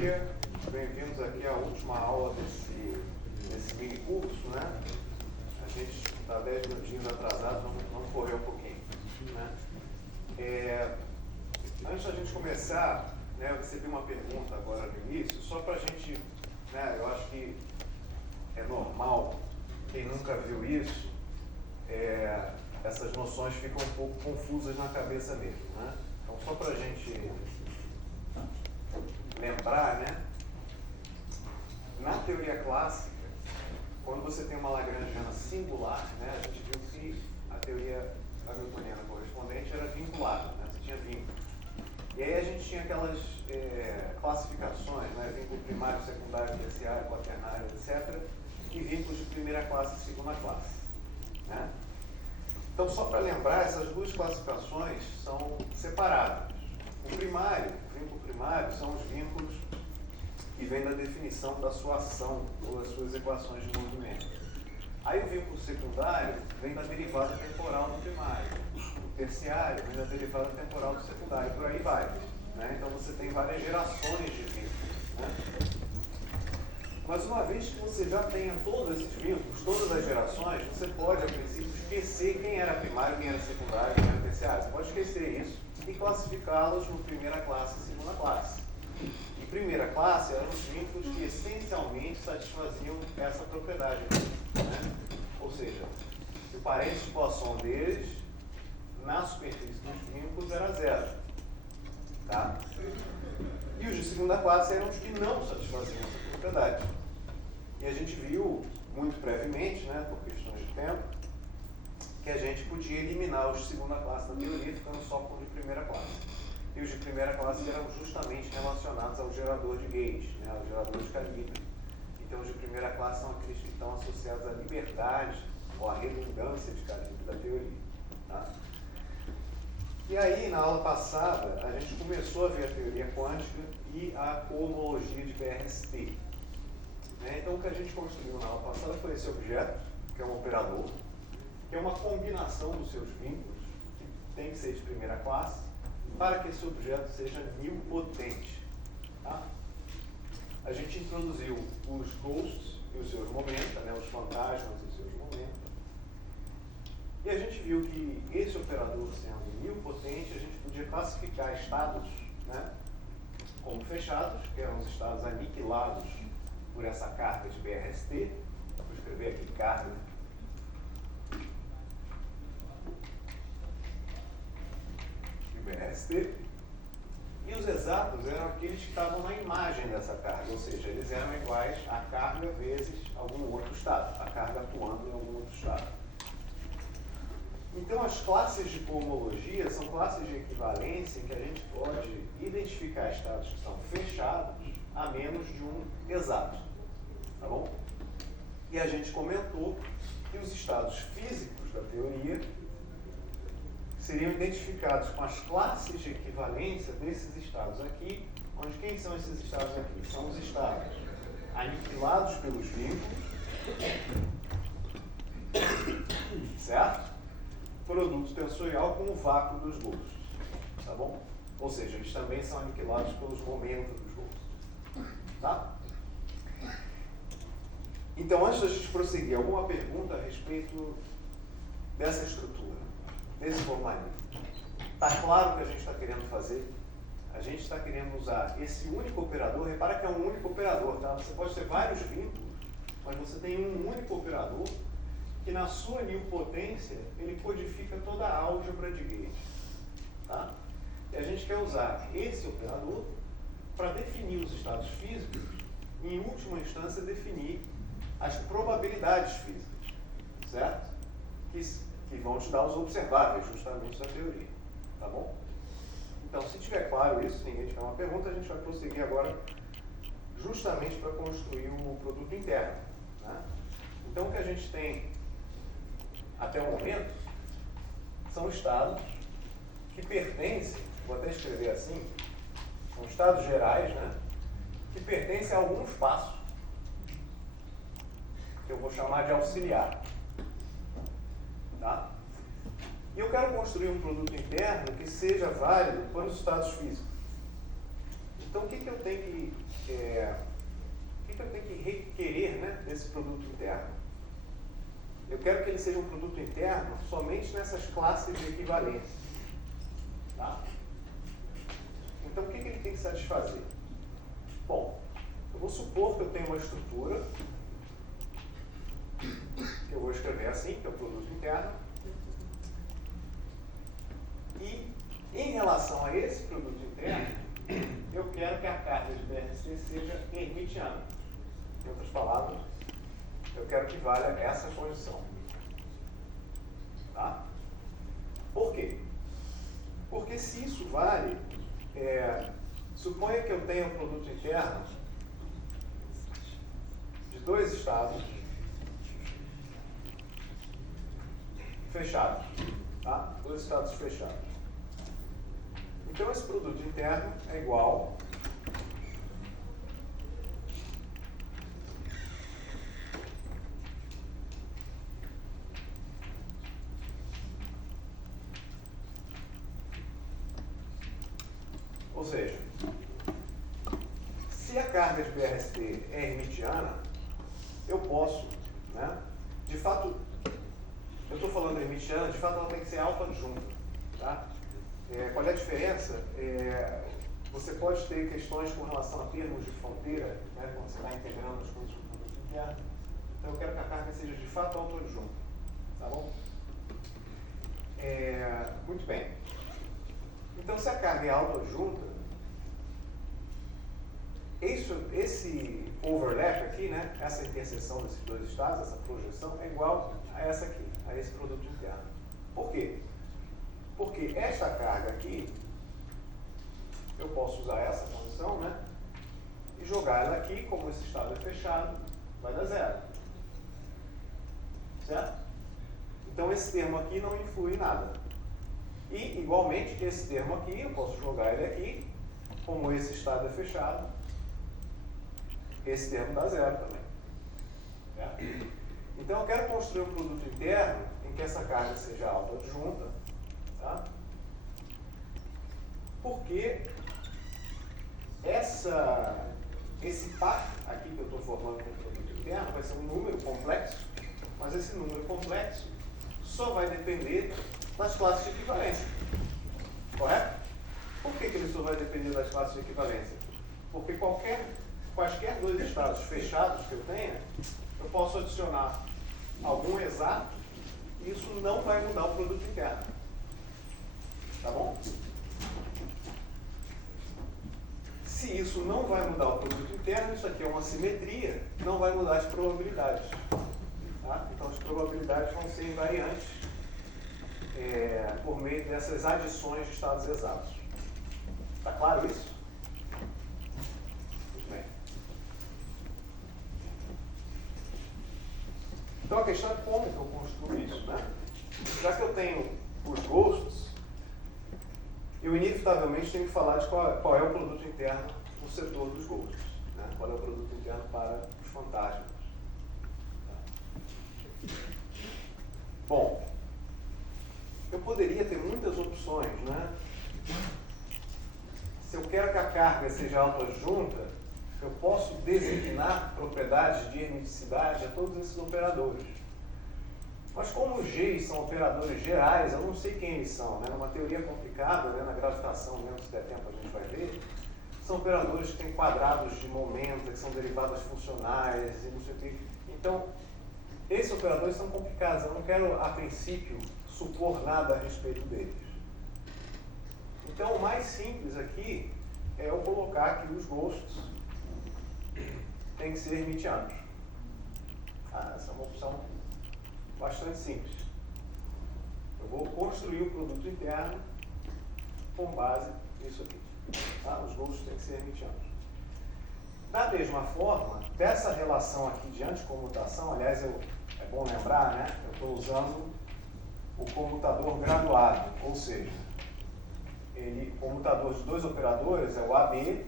dia, bem-vindos aqui à última aula desse mini curso, né? A gente está 10 minutinhos atrasado, vamos correr um pouquinho, né? Antes da gente começar, né, eu recebi uma pergunta agora no início, só para a gente, né, eu acho que é normal, quem nunca viu isso, essas noções ficam um pouco confusas na cabeça mesmo, né? Então, só para a gente lembrar, né? Na teoria clássica, quando você tem uma lagrangiana singular, né, a gente viu que a teoria hamiltoniana correspondente era vinculada, né? Você tinha vínculo. E aí a gente tinha aquelas classificações, né, vínculo primário, secundário, terciário, quaternário, etc., e vínculos de primeira classe e segunda classe, né? Então, só para lembrar, essas duas classificações são separadas. O primário, o vínculo primário, são os vínculos que vêm da definição da sua ação ou das suas equações de movimento. Aí o vínculo secundário vem da derivada temporal do primário. O terciário vem da derivada temporal do secundário, por aí vai, né? Então você tem várias gerações de vínculos, né? Mas uma vez que você já tenha todos esses vínculos, todas as gerações, você pode, a princípio, esquecer quem era primário, quem era secundário, quem era terciário. Você pode esquecer isso e classificá-los no primeira classe e segunda classe. Em primeira classe eram os vínculos que essencialmente satisfaziam essa propriedade, né? Ou seja, se o parente de Poisson deles, na superfície dos vínculos, era zero. Tá? E os de segunda classe eram os que não satisfaziam essa propriedade. E a gente viu, muito brevemente, né, por questões de tempo, que a gente podia eliminar os de segunda classe da teoria, ficando só com os de primeira classe. E os de primeira classe eram justamente relacionados ao gerador de Gauge, né, ao gerador de calibre. Então, os de primeira classe são aqueles que estão associados à liberdade ou à redundância de calibre da teoria. Tá? E aí, na aula passada, a gente começou a ver a teoria quântica e a cohomologia de BRST. Então, o que a gente construiu na aula passada foi esse objeto, que é um operador, que é uma combinação dos seus vínculos, que tem que ser de primeira classe, para que esse objeto seja nilpotente. Tá? A gente introduziu os ghosts e os seus momentos, né, os fantasmas e os seus momentos. E a gente viu que esse operador sendo nilpotente, a gente podia classificar estados, né, como fechados, que eram os estados aniquilados por essa carga de BRST. Vou escrever aqui carga de BRST. E os exatos eram aqueles que estavam na imagem dessa carga, ou seja, eles eram iguais à carga vezes algum outro estado, a carga atuando em algum outro estado. Então, as classes de cohomologia são classes de equivalência em que a gente pode identificar estados que são fechados a menos de um exato. Tá bom? E a gente comentou que os estados físicos da teoria seriam identificados com as classes de equivalência desses estados aqui, onde quem são esses estados aqui? São os estados aniquilados pelos vínculos, certo? Produto tensorial com o vácuo dos ghosts, tá bom? Ou seja, eles também são aniquilados pelos momentos dos ghosts, tá? Então, antes da gente prosseguir, alguma pergunta a respeito dessa estrutura, desse formalismo? Está claro o que a gente está querendo fazer? A gente está querendo usar esse único operador. Repara que é um único operador, tá? Você pode ter vários vínculos, mas você tem um único operador que, na sua nilpotência, ele codifica toda a álgebra de Gauge. Tá? E a gente quer usar esse operador para definir os estados físicos e, em última instância, definir as probabilidades físicas, certo? Que vão te dar os observáveis, justamente, da teoria. Tá bom? Então, se tiver claro isso, se ninguém tiver uma pergunta, a gente vai prosseguir agora justamente para construir o produto interno. Né? Então, o que a gente tem até o momento são estados que pertencem, vou até escrever assim, são estados gerais, né, que pertencem a algum espaço, que eu vou chamar de auxiliar. Tá? E eu quero construir um produto interno que seja válido para os estados físicos. Então, o que eu tenho que o que eu tenho que requerer, né, desse produto interno? Eu quero que ele seja um produto interno somente nessas classes de equivalência. Tá? Então, o que ele tem que satisfazer? Bom, eu vou supor que eu tenho uma estrutura, que eu vou escrever assim, que é o produto interno, e em relação a esse produto interno, eu quero que a carga de BRC seja hermitiana. Em outras palavras, eu quero que valha essa condição. Tá? Por quê? Porque se isso vale, suponha que eu tenha um produto interno de 2 estados fechados. Tá? 2 estados fechados. Então, esse produto interno é igual ou seja, se a carga de BRST é hermitiana, eu posso, né, de fato, eu estou falando hermitiana, de fato ela tem que ser autoadjunta. Tá? Qual é a diferença? Você pode ter questões com relação a termos de fronteira, né, quando você está integrando as coisas do produto interno. Então eu quero que a carga seja de fato autoadjunta. Tá bom? Muito bem. Então, se a carga é autoadjunta, esse overlap aqui, né, essa interseção desses 2 estados, essa projeção, é igual a essa aqui, a esse produto interno. Por quê? Porque esta carga aqui, eu posso usar essa condição, né, e jogar ela aqui, como esse estado é fechado, vai dar 0. Certo? Então, esse termo aqui não influi em nada. E, igualmente, esse termo aqui, eu posso jogar ele aqui, como esse estado é fechado, esse termo dá 0 também. Certo? Então, eu quero construir um produto interno em que essa carga seja autoadjunta, tá? Porque esse par aqui que eu estou formando com o produto interno vai ser um número complexo, mas esse número complexo só vai depender das classes de equivalência. Correto? Por que ele só vai depender das classes de equivalência? Porque quaisquer 2 estados fechados que eu tenha, eu posso adicionar algum exato e isso não vai mudar o produto interno. Tá bom? Se isso não vai mudar o produto interno, isso aqui é uma simetria, não vai mudar as probabilidades. Tá? Então, as probabilidades vão ser invariantes por meio dessas adições de estados exatos. Está claro isso? Muito bem. Então, a questão é como que eu construo isso, né? Já que eu tenho os ghosts, eu inevitavelmente tenho que falar de qual é o produto interno no setor dos ghosts, né? Qual é o produto interno para os fantasmas. Bom, eu poderia ter muitas opções, né? Se eu quero que a carga seja autoadjunta, eu posso designar propriedades de hermeticidade a todos esses operadores. Mas como os Gs são operadores gerais, eu não sei quem eles são, né? Numa teoria complicada, né? Na gravitação mesmo, se der tempo a gente vai ver, são operadores que têm quadrados de momento, que são derivadas funcionais e não sei o quê. Então, esses operadores são complicados, eu não quero, a princípio, supor nada a respeito deles. Então, o mais simples aqui é eu colocar que os ghosts têm que ser hermitianos. Essa é uma opção bastante simples. Eu vou construir o produto interno com base nisso aqui. Tá? Os ghosts têm que ser hermitianos. Da mesma forma, dessa relação aqui de anticomutação, aliás, é bom lembrar, né? Eu estou usando o comutador graduado, ou seja, o comutador de 2 operadores é o AB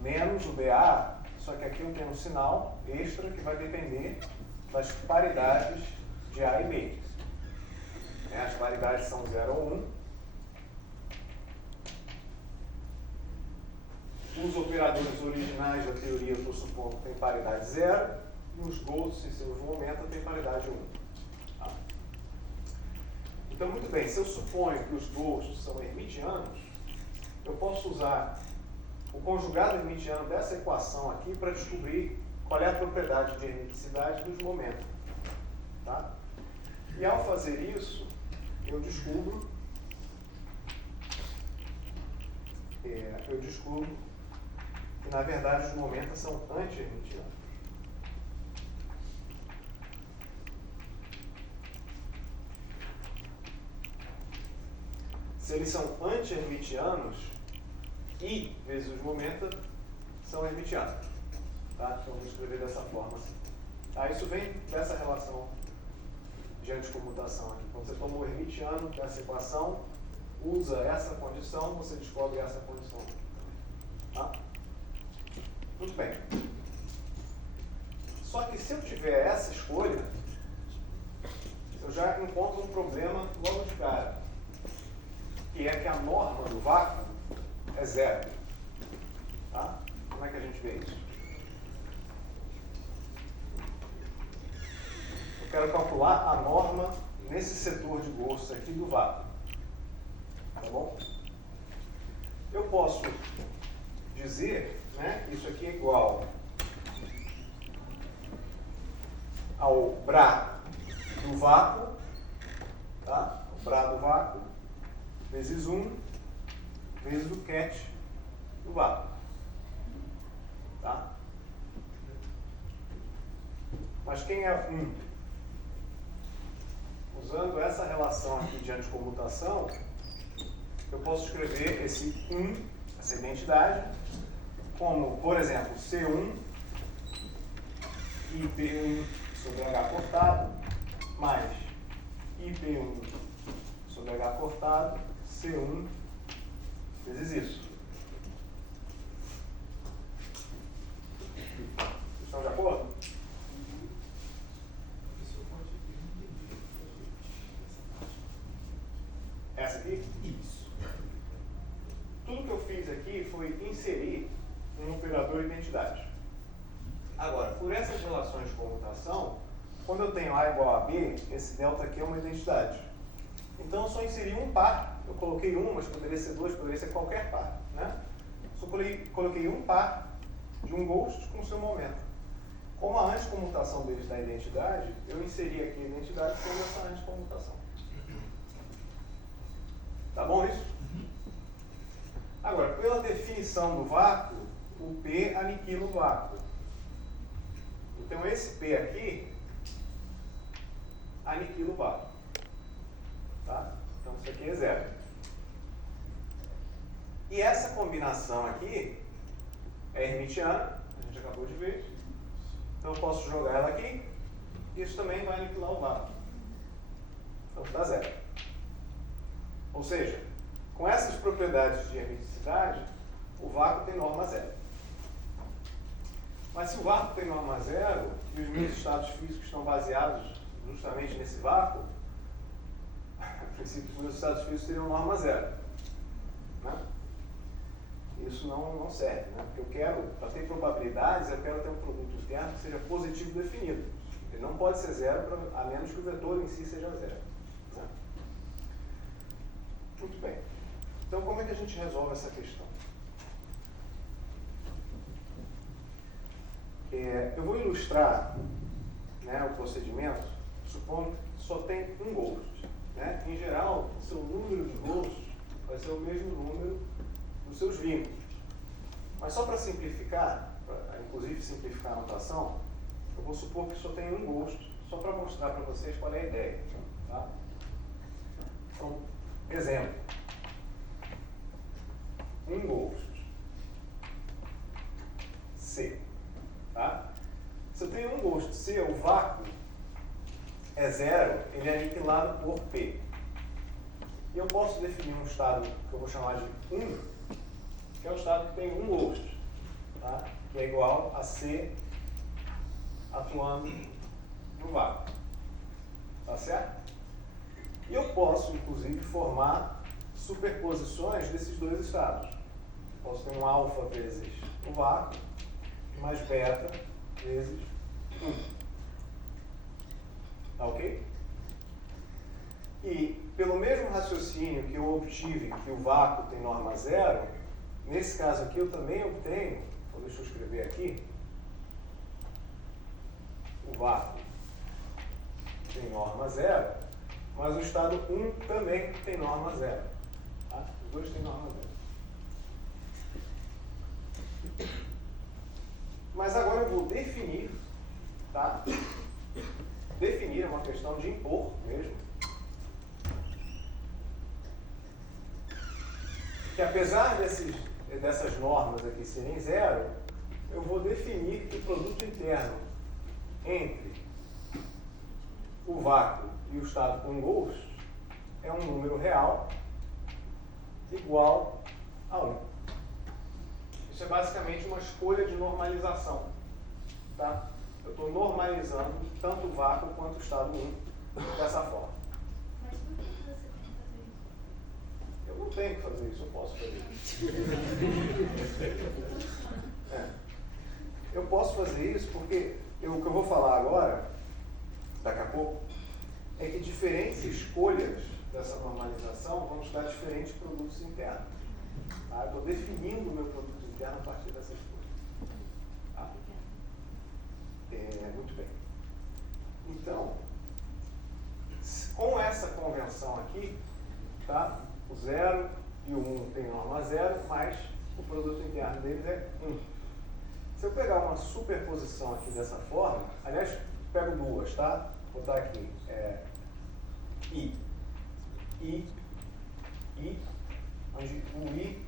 menos o BA, só que aqui eu tenho um sinal extra que vai depender das paridades de A e B. As paridades são 0 ou 1. os operadores originais da teoria, eu estou supondo que tem paridade 0, e os ghosts em seus momentos têm paridade 1. Tá? Então, muito bem, se eu suponho que os ghosts são hermitianos, eu posso usar o conjugado hermitiano dessa equação aqui para descobrir qual é a propriedade de hermiticidade dos momentos. Tá? E ao fazer isso, eu descubro que, na verdade, os momentos são anti-hermitianos. Se eles são anti-hermitianos, I vezes os momentos são hermitianos. Tá? Então, vou escrever dessa forma assim. Tá? Isso vem dessa relação de anticomutação aqui. Quando você toma o hermitiano dessa equação, usa essa condição, você descobre essa condição. Tá? Muito bem. Só que se eu tiver essa escolha, eu já encontro um problema logo de cara, que é que a norma do vácuo é 0. Tá? Como é que a gente vê isso? Eu quero calcular a norma nesse setor de Gauss aqui do vácuo. Tá bom? Eu posso dizer, né, isso aqui é igual ao Bra do vácuo, tá? O Bra do vácuo, vezes 1, vezes o ket do vácuo. Tá? Mas quem é 1? Usando essa relação aqui de anticomutação, eu posso escrever esse 1, essa identidade, como, por exemplo, C1 IP1 sobre H cortado, mais IP1 sobre H cortado, C1 vezes isso. Estão de acordo? Essa aqui? Isso. Tudo que eu fiz aqui foi inserir um operador identidade. Agora, por essas relações de comutação, quando eu tenho A igual a B, esse delta aqui é uma identidade. Então, eu só inseri um par. Eu coloquei um, mas poderia ser dois, poderia ser qualquer par. Né? Só coloquei um par de um Gauss com o seu momento. Como a anticomutação deles da identidade, eu inseri aqui a identidade sendo essa anticomutação. Tá bom isso? Agora, pela definição do vácuo, o P aniquila o vácuo. Então, esse P aqui aniquila o vácuo. Tá? Então, isso aqui é 0. E essa combinação aqui é hermitiana, a gente acabou de ver. Então, eu posso jogar ela aqui. Isso também vai aniquilar o vácuo. Então, dá 0. Ou seja, com essas propriedades de hermeticidade, o vácuo tem norma 0. Mas se o vácuo tem norma 0 e os meus estados físicos estão baseados justamente nesse vácuo, a princípio os meus estados físicos teriam norma 0. Né? Isso não serve, né? Porque eu quero, para ter probabilidades, eu quero ter um produto interno que seja positivo definido. Ele não pode ser 0 a menos que o vetor em si seja 0. Né? Muito bem. Então, como é que a gente resolve essa questão? Eu vou ilustrar, né, o procedimento, supondo que só tem um Gauss. Né? Em geral, o seu número de Gauss vai ser o mesmo número dos seus vínculos. Mas só para simplificar, inclusive simplificar a notação, eu vou supor que só tem um Gauss, só para mostrar para vocês qual é a ideia. Tá? Então, exemplo. Um Gauss C. Tá? Se eu tenho um Gauss C, o vácuo é 0, ele é aniquilado por P. E eu posso definir um estado que eu vou chamar de 1, que é o estado que tem um Gauss, tá? Que é igual a C atuando no vácuo. Tá certo? E eu posso, inclusive, formar superposições desses dois estados. Posso ter um alfa vezes o vácuo, mais beta vezes 1. Tá ok? E pelo mesmo raciocínio que eu obtive que o vácuo tem norma zero, nesse caso aqui eu também obtenho, então deixa eu escrever aqui, o vácuo tem norma zero, mas o estado 1 também tem norma zero. Tá? Os dois têm norma zero. Mas agora eu vou definir, tá? Definir é uma questão de impor mesmo. Que apesar dessas normas aqui serem zero, eu vou definir que o produto interno entre o vácuo e o estado com ghost é um número real igual a 1. Isso é basicamente uma escolha de normalização. Tá? Eu estou normalizando tanto o vácuo quanto o estado 1 dessa forma. Mas por que você tem que fazer isso? Eu não tenho que fazer isso, eu posso fazer isso. Eu posso fazer isso porque o que eu vou falar agora, daqui a pouco, é que diferentes escolhas dessa normalização vão nos dar diferentes produtos internos. Tá? Eu estou definindo o meu produto interno a partir dessa escolha. Tá? Muito bem. Então, com essa convenção aqui, tá? O 0 e o 1 tem norma 0, mas o produto interno deles é 1. Se eu pegar uma superposição aqui dessa forma, aliás, pego duas, tá? Vou botar aqui, I, onde o I,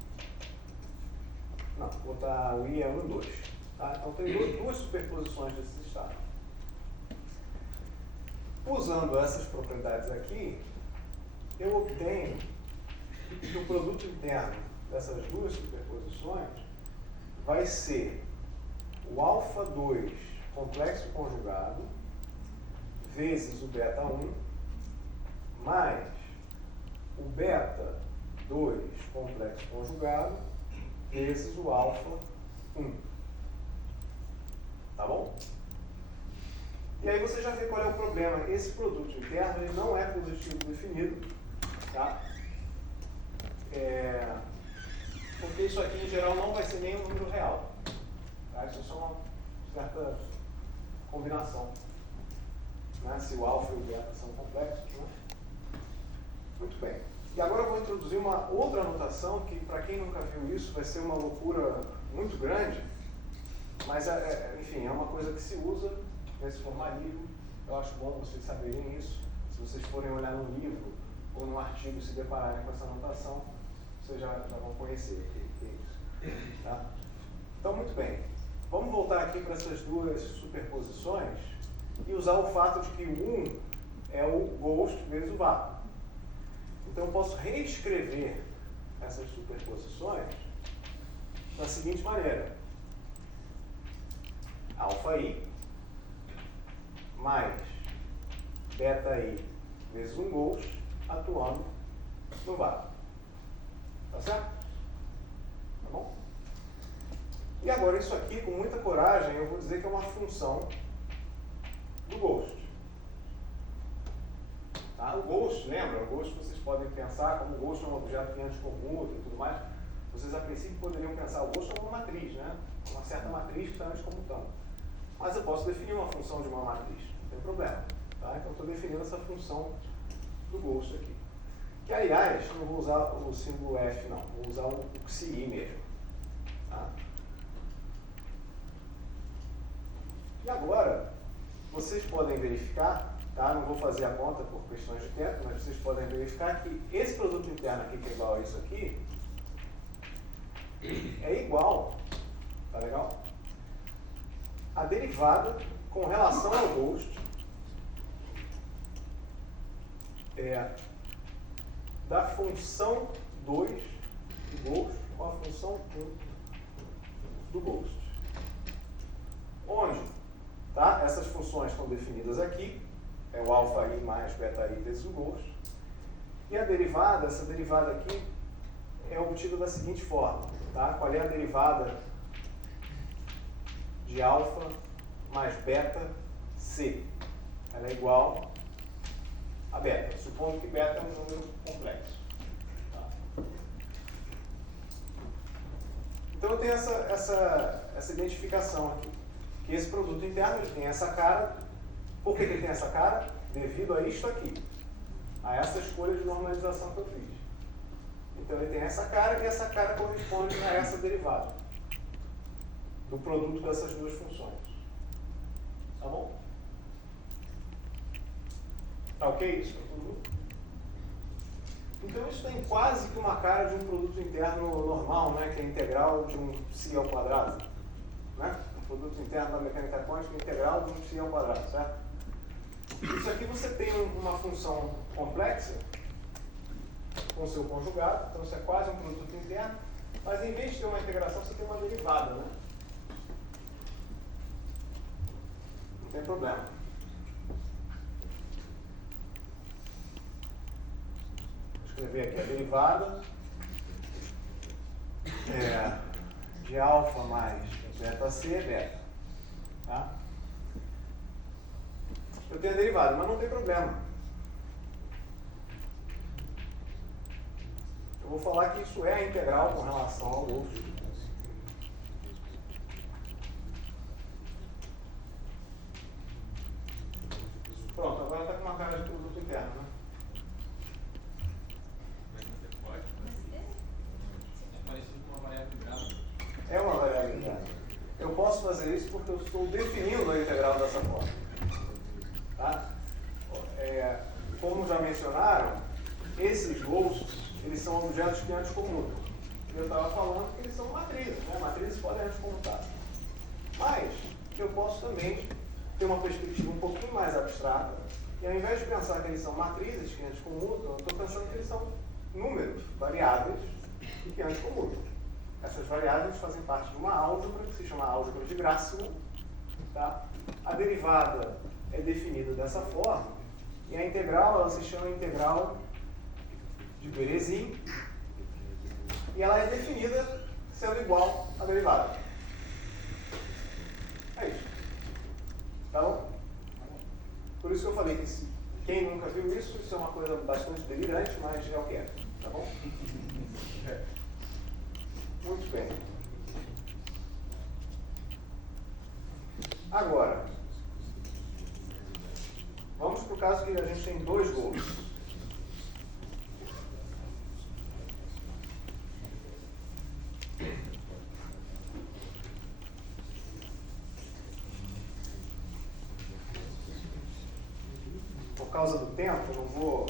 não, vou botar o I é 1, 2. Tá? Então tem duas superposições desses estados. Usando essas propriedades aqui, eu obtenho que o produto interno dessas duas superposições vai ser o alfa 2 complexo conjugado vezes o beta 1 mais o beta 2 complexo conjugado vezes o alfa 1. Tá bom? E aí você já vê qual é o problema. Esse produto interno ele não é positivo definido, tá? Porque isso aqui em geral não vai ser nem um número real. Tá? Isso é só uma certa combinação. Né? Se o alfa e o beta são complexos, né? Muito bem. E agora eu vou introduzir uma outra notação que, para quem nunca viu isso, vai ser uma loucura muito grande, mas, enfim, é uma coisa que se usa nesse formalismo. Eu acho bom vocês saberem isso. Se vocês forem olhar no livro ou no artigo e se depararem com essa notação, vocês já vão conhecer o que é isso. Tá? Então, muito bem. Vamos voltar aqui para essas duas superposições e usar o fato de que o 1 é o ghost vezes o vácuo. Então, eu posso reescrever essas superposições da seguinte maneira. Alfa I mais beta I vezes um ghost atuando no vácuo. Tá certo? Tá bom? E agora isso aqui, com muita coragem, eu vou dizer que é uma função do ghost. Tá? O ghost, lembra? O ghost vocês podem pensar como o ghost é um objeto que anticommuta e tudo mais. Vocês a princípio poderiam pensar o ghost como uma matriz, né? Uma certa matriz que está anticomutando. Mas eu posso definir uma função de uma matriz, não tem problema. Tá? Então estou definindo essa função do ghost aqui. Que aliás, não vou usar o símbolo F não, vou usar o xi mesmo. Tá? E agora, vocês podem verificar, tá? Não vou fazer a conta por questões de tempo, mas vocês podem verificar que esse produto interno aqui, que é igual a isso aqui, é igual, tá legal? A derivada com relação ao ghost da função 2 do ghost com a função 1 do ghost. Onde, tá? Essas funções estão definidas aqui, é o alfa I mais beta I vezes o ghost, e a derivada, essa derivada aqui, é obtida da seguinte forma. Tá? Qual é a derivada de alfa mais beta C? Ela é igual a beta, supondo que beta é um número complexo. Tá? Então eu tenho essa identificação aqui, que esse produto interno ele tem essa cara. Por que ele tem essa cara? Devido a isto aqui, a essa escolha de normalização que eu fiz. Então ele tem essa cara e essa cara corresponde a essa derivada do produto dessas duas funções. Tá bom? Tá ok isso para todo mundo? Então isso tem quase que uma cara de um produto interno normal, né? Que é integral de um psi ao quadrado. Né? Um produto interno da mecânica quântica integral de um psi ao quadrado, certo? Isso aqui você tem uma função complexa com seu conjugado, então isso é quase um produto interno, mas em vez de ter uma integração, você tem uma derivada, né? Não tem problema. Vou escrever aqui a derivada de alfa mais beta C é beta. Tá? Eu tenho a derivada, mas não tem problema. Eu vou falar que isso é a integral com relação ao outro. Pronto, agora está com uma cara de produto interno, né? É parecido com uma variável integral. É uma variável integral. Eu posso fazer isso porque eu estou definindo a integral dessa forma. Tá? Como já mencionaram, esses ghosts eles são objetos que anticommutam. Eu estava falando que eles são matrizes, né? Matrizes podem anticommutar. Mas eu posso também ter uma perspectiva um pouquinho mais abstrata, e ao invés de pensar que eles são matrizes que anticommutam, eu estou pensando que eles são números, variáveis, que anticommutam. Essas variáveis fazem parte de uma álgebra que se chama álgebra de Grassmann. Tá? A derivada é definida dessa forma, e a integral ela se chama integral de Berezin, e ela é definida sendo igual à derivada. É isso. Tá bom? Por isso que eu falei que quem nunca viu isso é uma coisa bastante delirante, mas é o que é. Tá bom? Muito bem. Agora, vamos para o caso que a gente tem dois gols. Por causa do tempo, eu não vou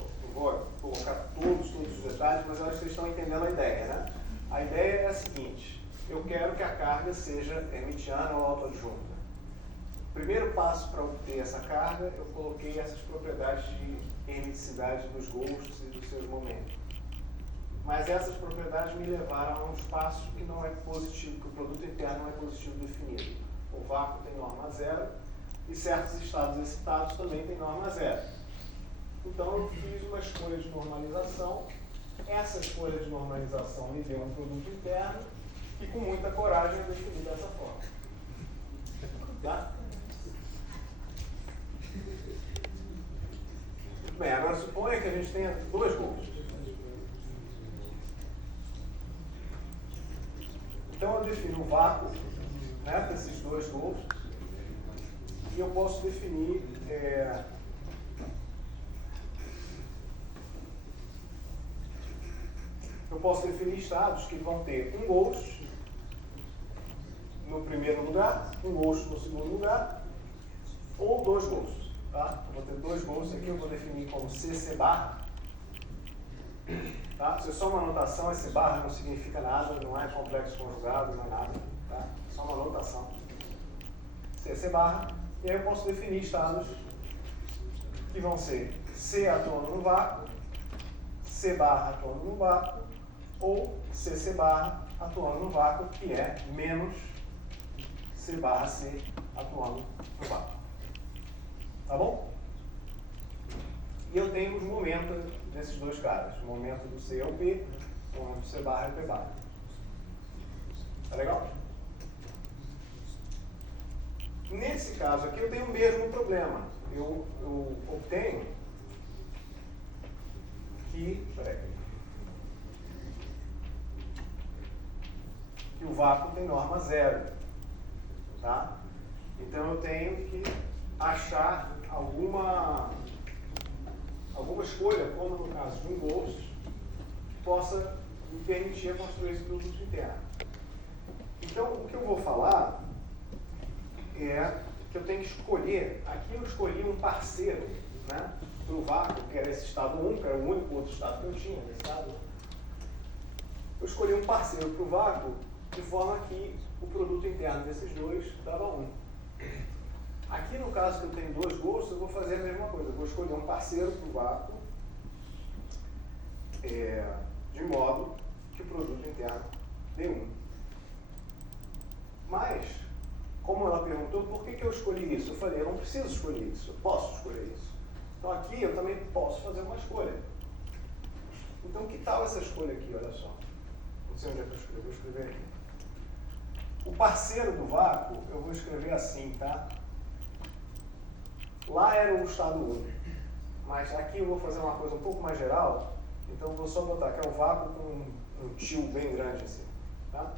colocar todos os detalhes, mas eu acho que vocês estão entendendo a ideia, né? A ideia é a seguinte: eu quero que a carga seja hermitiana ou autoadjunta. O primeiro passo para obter essa carga, eu coloquei essas propriedades de hermiticidade dos ghosts e dos seus momentos. Mas essas propriedades me levaram a um espaço que não é positivo, que o produto interno não é positivo definido. O vácuo tem norma zero e certos estados excitados também têm norma zero. Então eu fiz uma escolha de normalização. Essa escolha de normalização me deu um produto interno que com muita coragem eu defini dessa forma. Tá? Bem, agora suponha que a gente tenha dois gols. Então eu defino um vácuo, né, para esses dois gols, e eu posso definir estados que vão ter um ghost no primeiro lugar, um ghost no segundo lugar, ou dois ghosts. Tá? Eu vou ter dois ghosts aqui, eu vou definir como CC barra. Tá? Isso é só uma notação, esse barra não significa nada, não é complexo conjugado, não é nada. Tá? É só uma notação. CC barra. E aí eu posso definir estados que vão ser C atuando no vácuo, C barra atuando no vácuo, ou CC barra atuando no vácuo, que é menos C barra C atuando no vácuo. Tá bom? E eu tenho os momentos desses dois caras. O momento do C é o P, o momento do C barra é o P barra. Tá legal? Nesse caso aqui eu tenho o mesmo problema. Eu obtenho que o vácuo tem norma zero. Tá? Então eu tenho que achar alguma escolha, como no caso de um Gauss, que possa me permitir construir esse produto interno. Então o que eu vou falar é que eu tenho que escolher, aqui eu escolhi um parceiro, né, para o vácuo, que era esse estado 1, que era o único outro estado que eu tinha, esse estado 1. Eu escolhi um parceiro para o vácuo de forma que o produto interno desses dois dava 1. Aqui no caso que eu tenho dois Gauss, eu vou fazer a mesma coisa, eu vou escolher um parceiro para o vácuo, de modo que o produto interno dê 1. Mas, como ela perguntou, por que eu escolhi isso? Eu falei, eu não preciso escolher isso, eu posso escolher isso. Então aqui eu também posso fazer uma escolha. Então que tal essa escolha aqui, olha só. Não sei onde é que eu escrevi, vou escrever aqui. O parceiro do vácuo, eu vou escrever assim, tá? Lá era o estado 1, mas aqui eu vou fazer uma coisa um pouco mais geral, então eu vou só botar que é um vácuo com um tio bem grande assim, tá?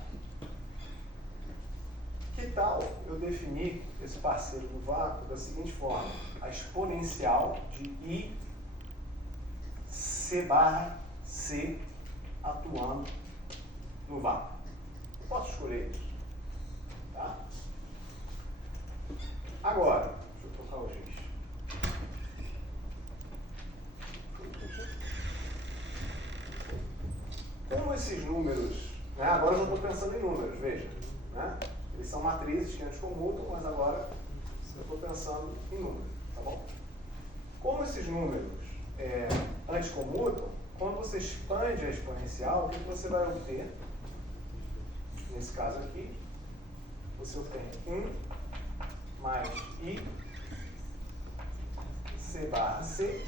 Que tal eu definir esse parceiro do vácuo da seguinte forma: a exponencial de I C barra C atuando no vácuo. Eu posso escolher isso, tá? Agora, deixa eu trocar o giz. Como esses números, né, agora eu já estou pensando em números, veja, né? Eles são matrizes que antes comutam, mas agora eu estou pensando em números, tá bom? Como esses números antes comutam, quando você expande a exponencial, o que você vai obter? Nesse caso aqui, você obtém 1 mais I C barra C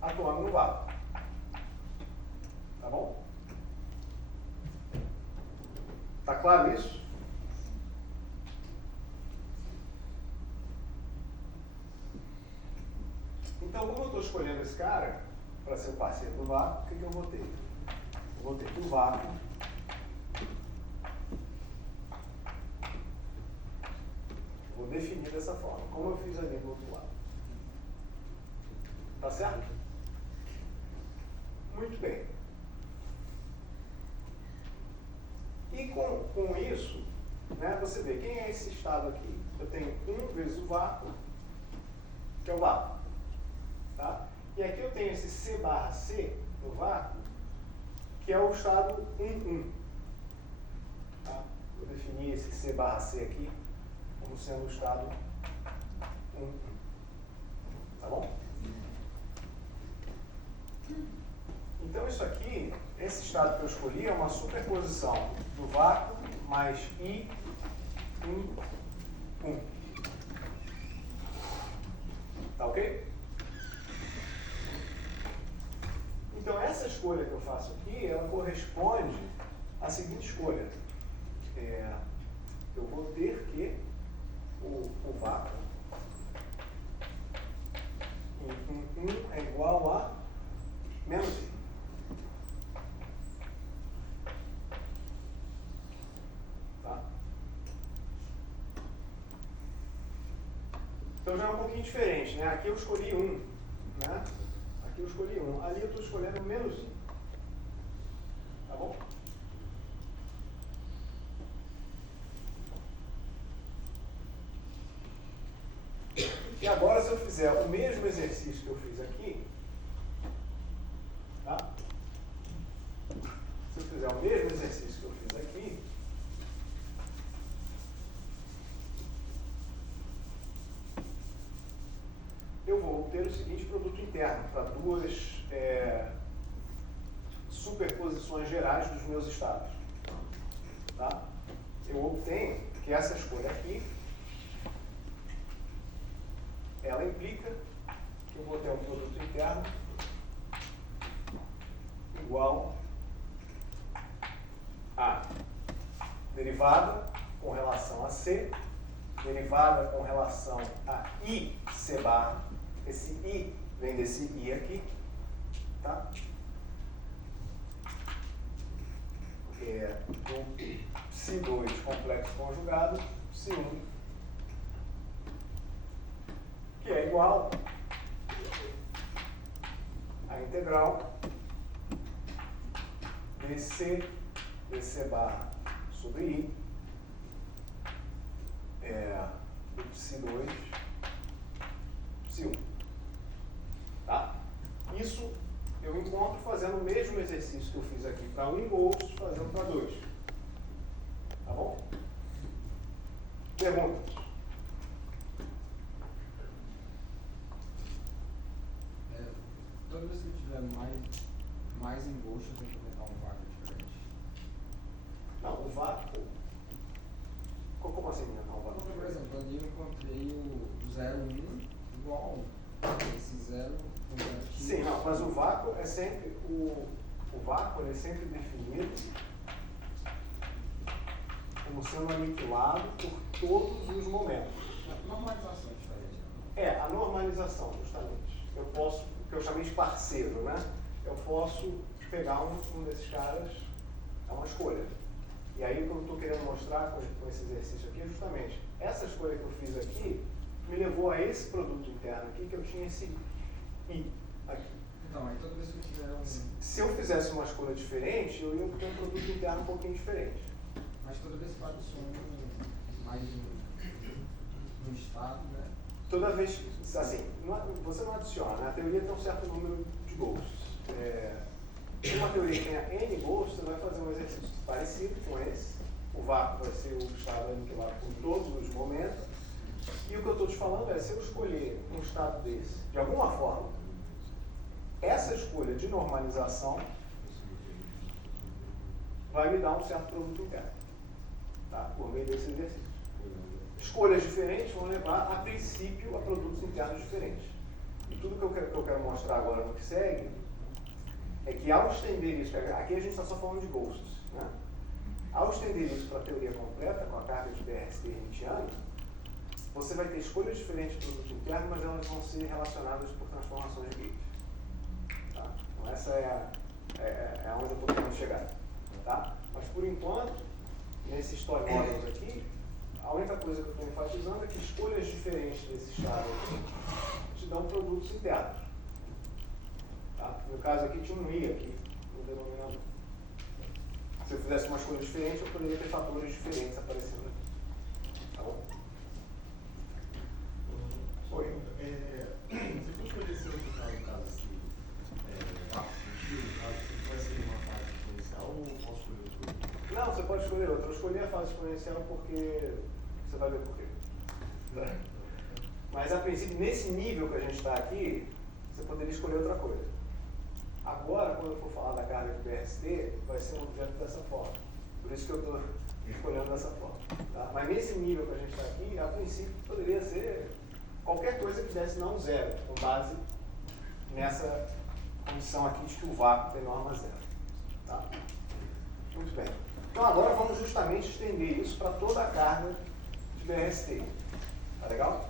atuando no vácuo. Tá bom? Tá claro isso? Então, como eu estou escolhendo esse cara para ser o parceiro do vácuo, o que eu vou ter? Eu vou ter que o vácuo vou definir dessa forma, como eu fiz ali do outro lado. Tá certo? Muito bem. E com isso, né, você vê, quem é esse estado aqui? Eu tenho 1 vezes o vácuo, que é o vácuo. Tá? E aqui eu tenho esse C barra C no vácuo, que é o estado 1,1. Tá? Eu defini esse C barra C aqui como sendo o estado 1,1. Tá bom? Então isso aqui, esse estado que eu escolhi é uma superposição do vácuo mais I 1. Tá ok? Então essa escolha que eu faço aqui, ela corresponde à seguinte escolha. Eu vou ter que o vácuo em 1 é igual a menos I. Tá? Então já é um pouquinho diferente, né? Aqui eu escolhi 1, né? Aqui eu escolhi 1. Ali eu estou escolhendo menos I. Tá bom? E agora, se eu fizer o mesmo exercício que eu fiz aqui, tá? Se eu fizer o mesmo exercício que eu fiz aqui, eu vou obter o seguinte produto interno para duas superposições gerais dos meus estados. Tá? Eu obtenho que essa escolha aqui, ela implica que eu vou ter um produto interno igual derivada com relação a C, derivada com relação a IC barra. Esse I vem desse I aqui, tá? Que é do Ψ2 complexo conjugado, Ψ1, que é igual a integral dC barra sobre I, do Ψ2, Ψ1. Tá? Isso eu encontro fazendo o mesmo exercício que eu fiz aqui para 1 gols, fazendo para 2. Tá bom? Perguntas? Toda vez que eu tiver mais embolso, eu tenho que inventar um vácuo diferente. Não, o vácuo. Como assim inventar um vácuo? Por exemplo, ali eu encontrei o 0, 1 igual a 1. Esse 0 aqui. Sim, não, mas o vácuo é sempre. O vácuo ele é sempre definido como sendo aniquilado por todos os momentos. Normalização é diferente. É, a normalização, justamente. Eu posso, que eu chamei de parceiro, né? Eu posso pegar um desses caras, é uma escolha. E aí o que eu estou querendo mostrar com esse exercício aqui é justamente essa escolha que eu fiz aqui me levou a esse produto interno aqui, que eu tinha esse I aqui. Então, aí toda vez que eu tiver Se eu fizesse uma escolha diferente, eu ia ter um produto interno um pouquinho diferente. Mas toda vez que eu adiciono mais um estado, né? Toda vez, assim, você não adiciona, né? A teoria tem um certo número de gols. Se uma teoria tenha N gols, você vai fazer um exercício parecido com esse. O vácuo vai ser o estado aniquilado por todos os momentos. E o que eu estou te falando é, se eu escolher um estado desse, de alguma forma, essa escolha de normalização vai me dar um certo produto interno, tá? Por meio desse exercício. Escolhas diferentes vão levar, a princípio, a produtos internos diferentes. E tudo que eu quero mostrar agora no que segue é que ao estender isso, aqui a gente está só falando de ghosts, né? Ao estender isso para a teoria completa, com a carga de BRST hermitiana, você vai ter escolhas diferentes de produto interno, mas elas vão ser relacionadas por transformações de gates. Tá? Então essa é onde eu estou querendo chegar. Tá? Mas por enquanto, nesse Story Models aqui, a única coisa que eu estou enfatizando é que escolhas diferentes desse estado aqui te dão produtos internos. Tá? No caso aqui tinha um I aqui no denominador. Se eu fizesse uma escolha diferente, eu poderia ter fatores diferentes aparecendo aqui. Tá bom? Oi. Se for escolher esse outro caso assim, vácuo sentido, vai ser uma fase exponencial ou posso escolher outro? Não, você pode escolher outra. Eu escolhi a fase exponencial porque você vai ver por quê. Tá? Mas a princípio, nesse nível que a gente está aqui, você poderia escolher outra coisa. Agora, quando eu for falar da carga de BRST, vai ser um objeto dessa forma. Por isso que eu estou escolhendo dessa forma. Tá? Mas nesse nível que a gente está aqui, a princípio poderia ser qualquer coisa que desse não zero, com base nessa condição aqui de que o vácuo tem norma zero. Tá? Muito bem. Então agora vamos justamente estender isso para toda a carga de BRST. Tá legal?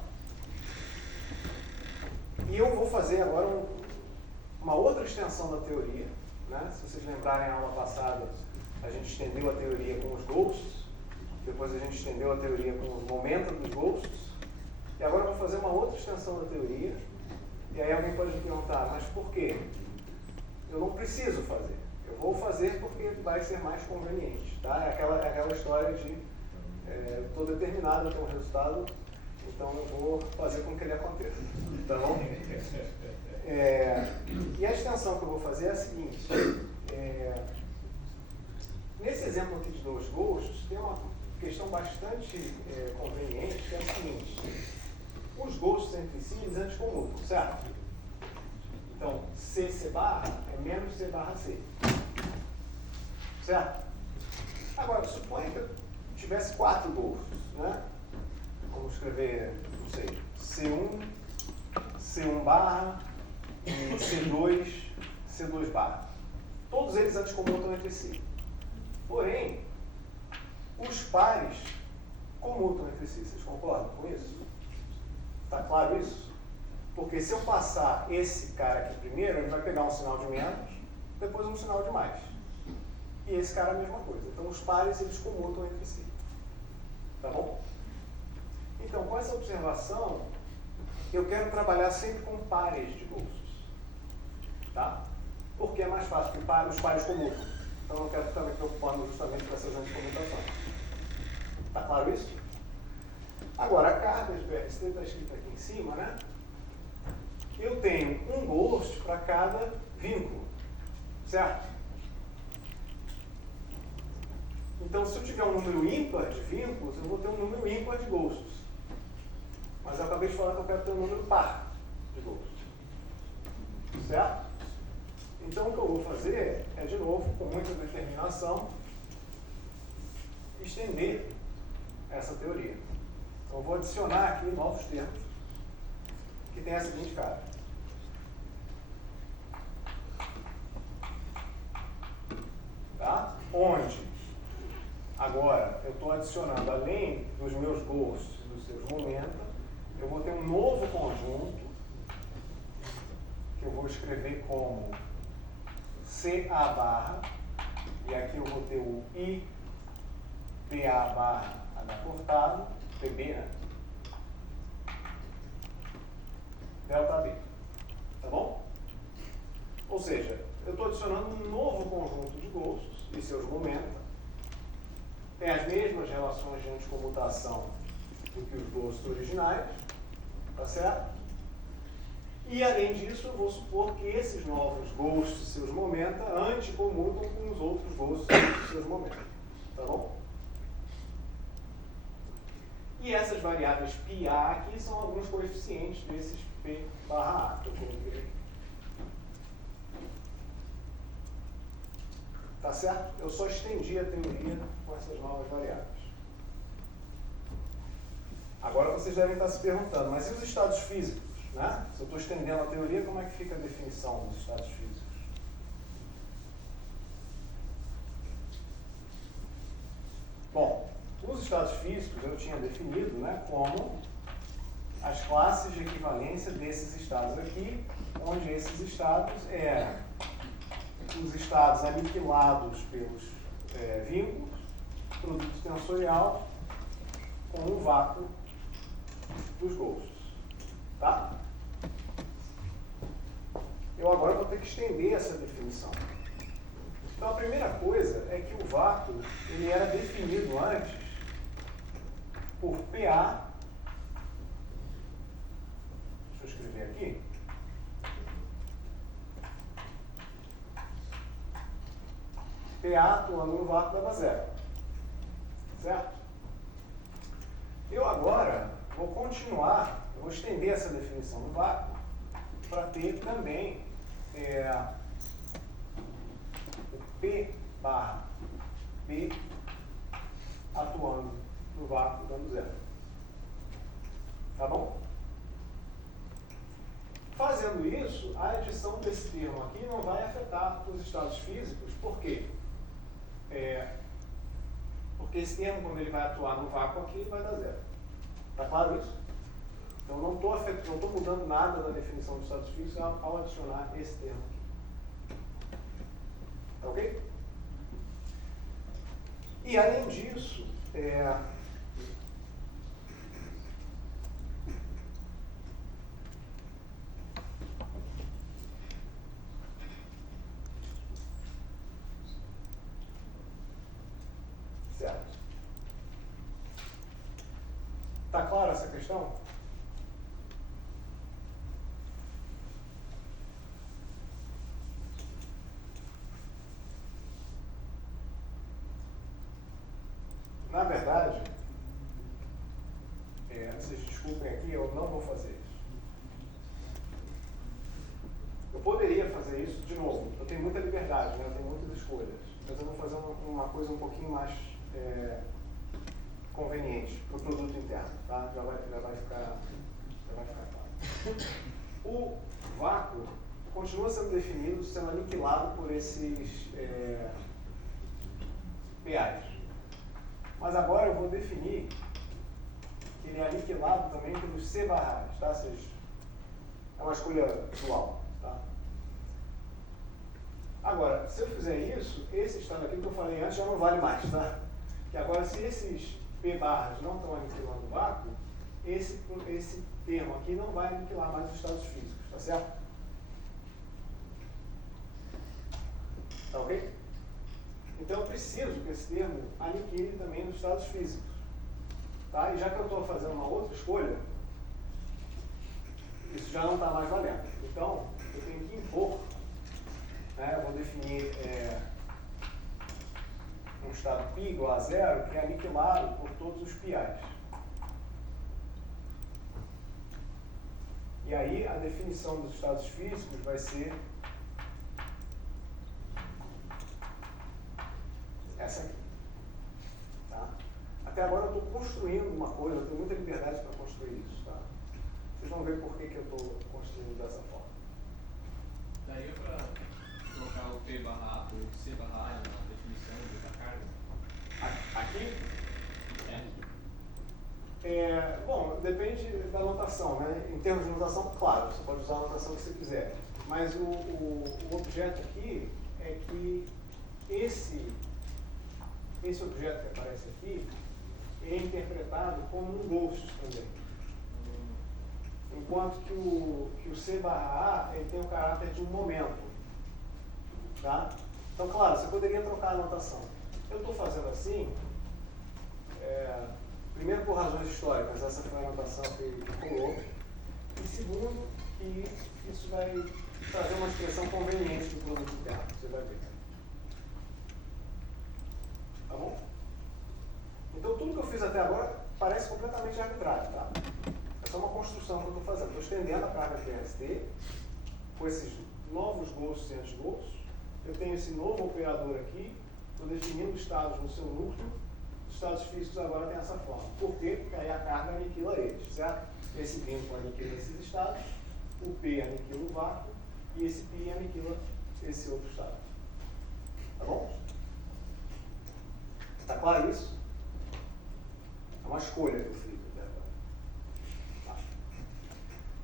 E eu vou fazer agora uma outra extensão da teoria. Né? Se vocês lembrarem, na aula passada, a gente estendeu a teoria com os ghosts, depois a gente estendeu a teoria com os momentos dos ghosts, e agora eu vou fazer uma outra extensão da teoria. E aí alguém pode me perguntar, mas por quê? Eu não preciso fazer. Eu vou fazer porque vai ser mais conveniente. Tá? É aquela história de estou determinado a ter um resultado, então eu vou fazer com que ele aconteça. Tá bom? E a extensão que eu vou fazer é a seguinte. Nesse exemplo aqui de dois ghosts, tem uma questão bastante conveniente, que é o seguinte. Os ghosts entre si, eles anticommutam, certo? Então, C barra é menos C barra C. Certo? Agora, suponha que eu tivesse 4 ghosts, né? Vamos escrever, não sei, C1 barra e C2 barra. Todos eles anticommutam entre si. Porém, os pares comutam entre si. Vocês concordam com isso? Está claro isso? Porque se eu passar esse cara aqui primeiro, ele vai pegar um sinal de menos, depois um sinal de mais. E esse cara é a mesma coisa. Então os pares eles comutam entre si. Tá bom? Então, com essa observação, eu quero trabalhar sempre com pares de gostos. Tá? Porque é mais fácil, que os pares comutam. Então eu não quero ficar me preocupando justamente com essas anticomutações. Tá claro isso? Agora, a carga de BRST está escrita aqui em cima, né? Eu tenho um ghost para cada vínculo. Certo? Então, se eu tiver um número ímpar de vínculos, eu vou ter um número ímpar de gostos. Mas eu acabei de falar que eu quero ter um número par de gostos. Certo? Então, o que eu vou fazer é, de novo, com muita determinação, estender essa teoria. Então, eu vou adicionar aqui novos termos, que tem a seguinte cara. Tá? Onde, agora, eu estou adicionando, além dos meus ghosts e dos seus momentos, eu vou ter um novo conjunto, que eu vou escrever como CA barra, e aqui eu vou ter o IPA barra H cortado, PB, né? Delta B. Tá bom? Ou seja, eu estou adicionando um novo conjunto de gostos e seus momentos. Tem as mesmas relações de anticomutação do que os gostos originais. Tá certo? E, além disso, eu vou supor que esses novos gostos e seus momentos anticomutam com os outros gostos e seus momentos. Tá bom? E essas variáveis πA aqui são alguns coeficientes desses P barra A que eu coloquei aqui. Tá certo? Eu só estendi a teoria com essas novas variáveis. Agora vocês devem estar se perguntando, mas e os estados físicos? Né? Se eu estou estendendo a teoria, como é que fica a definição dos estados físicos? Bom, os estados físicos eu tinha definido, né, como as classes de equivalência desses estados aqui, onde esses estados eram os estados aniquilados pelos vínculos, produto tensorial, com o vácuo dos gostos. Tá? Eu agora vou ter que estender essa definição. Então, a primeira coisa é que o vácuo ele era definido antes por PA. Deixa eu escrever aqui. PA atuando no vácuo dava zero. Certo? Eu agora vou continuar, eu vou estender essa definição do vácuo para ter também o P barra B atuando no vácuo dando zero. Tá bom? Fazendo isso, a adição desse termo aqui não vai afetar os estados físicos. Por quê? Porque esse termo, quando ele vai atuar no vácuo aqui, ele vai dar zero. Tá claro isso? Então, eu não estou mudando nada da definição dos estados físicos ao adicionar esse termo aqui. Tá ok? E, além disso, certo? Tá clara essa questão? Na verdade, vocês desculpem aqui, eu não vou fazer isso. Eu poderia fazer isso de novo. Eu tenho muita liberdade, né? Eu tenho muitas escolhas. Mas eu vou fazer uma coisa um pouquinho mais conveniente para o produto interno. Tá? Já vai ficar claro. O vácuo continua sendo definido, sendo aniquilado por esses PAs. Mas agora eu vou definir que ele é aniquilado também pelos C barrais, tá? É uma escolha dual, tá? Agora, se eu fizer isso, esse estado aqui que eu falei antes já não vale mais, tá? Que agora, se esses P barras não estão aniquilando o vácuo, esse termo aqui não vai aniquilar mais os estados físicos, tá certo? Tá ok? Então eu preciso que esse termo aniquile também nos estados físicos. Tá? E já que eu estou fazendo uma outra escolha, isso já não está mais valendo. Então, eu tenho que impor, né? Eu vou definir um estado π igual a zero, que é aniquilado por todos os pi's. E aí, a definição dos estados físicos vai ser essa aqui. Tá? Até agora eu estou construindo uma coisa, eu tenho muita liberdade para construir isso. Tá? Vocês vão ver por que eu estou construindo dessa forma. Daria para colocar o P barra A ou C barra A na definição da carga? Aqui? É. Bom, depende da notação, né? Em termos de notação, claro, você pode usar a notação que você quiser. Mas o objeto aqui é que esse objeto que aparece aqui é interpretado como um ghost também. Enquanto que o C barra A ele tem o caráter de um momento. Tá? Então, claro, você poderia trocar a notação. Eu estou fazendo assim, primeiro por razões históricas, essa foi a notação que colou, e segundo, que isso vai trazer uma expressão conveniente do produto interno, você vai ver. Tá bom? Então, tudo que eu fiz até agora parece completamente arbitrário, tá? É só uma construção que eu estou fazendo. Estou estendendo a carga PST com esses novos gostos e antigostos. Eu tenho esse novo operador aqui, estou definindo estados no seu núcleo. Os estados físicos agora têm essa forma. Por quê? Porque aí a carga aniquila eles, certo? Esse vínculo aniquila esses estados, o P aniquila o vácuo e esse π aniquila esse outro estado. Tá bom? Tá claro isso? É uma escolha que eu fiz até agora. Tá.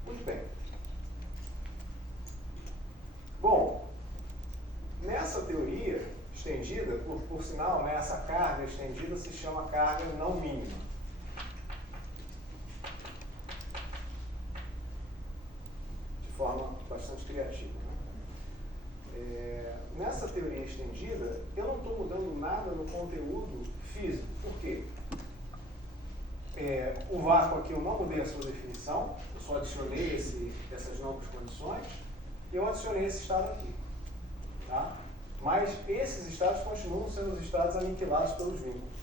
Muito bem. Bom, nessa teoria estendida, por sinal, né, essa carga estendida se chama carga não mínima. De forma bastante criativa. Né? Nessa teoria estendida, eu não estou mudando nada no conteúdo físico. Por quê? O vácuo aqui eu não mudei a sua definição, eu só adicionei essas novas condições e eu adicionei esse estado aqui. Tá? Mas esses estados continuam sendo os estados aniquilados pelos vínculos.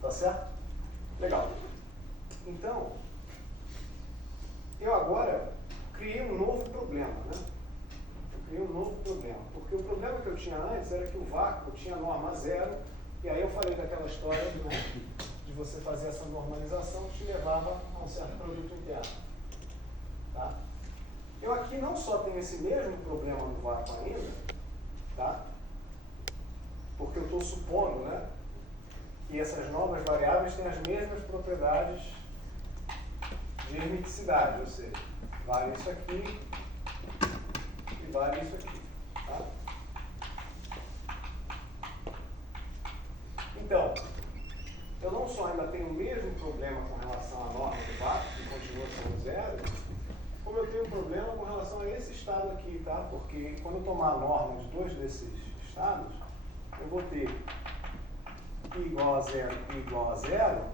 Tá certo? Legal. Então, eu agora criei um novo problema, né? Eu criei um novo problema. Porque o problema que eu tinha antes era que o vácuo tinha norma zero, e aí eu falei daquela história, né, de você fazer essa normalização que te levava a um certo produto interno. Tá? Eu aqui não só tenho esse mesmo problema no vácuo ainda, tá? Porque eu estou supondo, né, que essas novas variáveis têm as mesmas propriedades de hermeticidade, ou seja, vale isso aqui e vale isso aqui. Tá? Então, eu não só ainda tenho o mesmo problema com relação à norma do vácuo, que continua sendo zero, como eu tenho um problema com relação a esse estado aqui, tá? Porque quando eu tomar a norma de dois desses estados, eu vou ter π igual a zero, π igual a zero,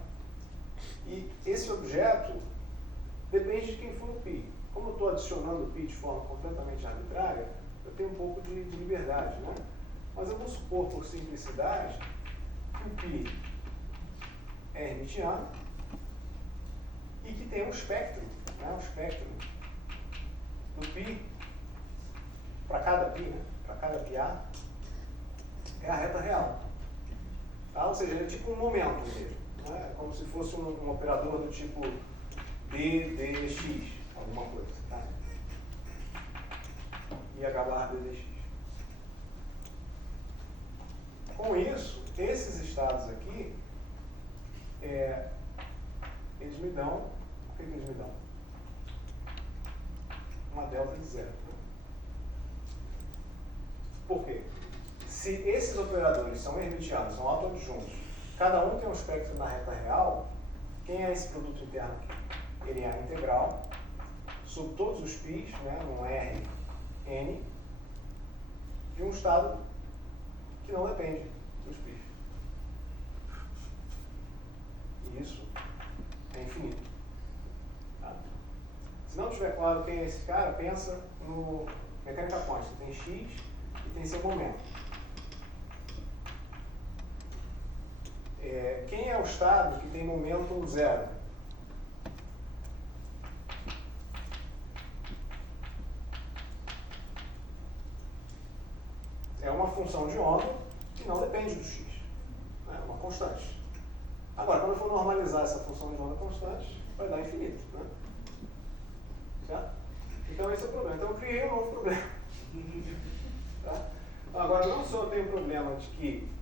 e esse objeto depende de quem for o π. Como eu estou adicionando o π de forma completamente arbitrária, eu tenho um pouco de liberdade, né? Mas eu vou supor, por simplicidade, que o π é hermitiano e que tem um espectro, né? Um espectro do π, para cada π, né? Para cada πa, é a reta real. Tá? Ou seja, ele é tipo um momento mesmo. Né? É como se fosse um operador do tipo dx, alguma coisa. Tá? E h dx. Com isso, esses estados aqui eles me dão, o que eles me dão? Uma delta de zero. Por quê? Se esses operadores são hermitianos, são autoadjuntos, cada um tem um espectro na reta real, quem é esse produto interno aqui? Ele é a integral sobre todos os πs, né, num R, N, de um estado que não depende dos πs. E isso é infinito. Tá? Se não estiver claro quem é esse cara, pensa no mecânica quântica. Tem x e tem seu momento. Quem é o estado que tem momento zero? É uma função de onda que não depende do x. É uma constante. Agora, quando eu for normalizar essa função de onda constante, vai dar infinito. Né? Certo? Então esse é o problema. Então eu criei um novo problema. Tá? Agora, não só eu tenho o problema de que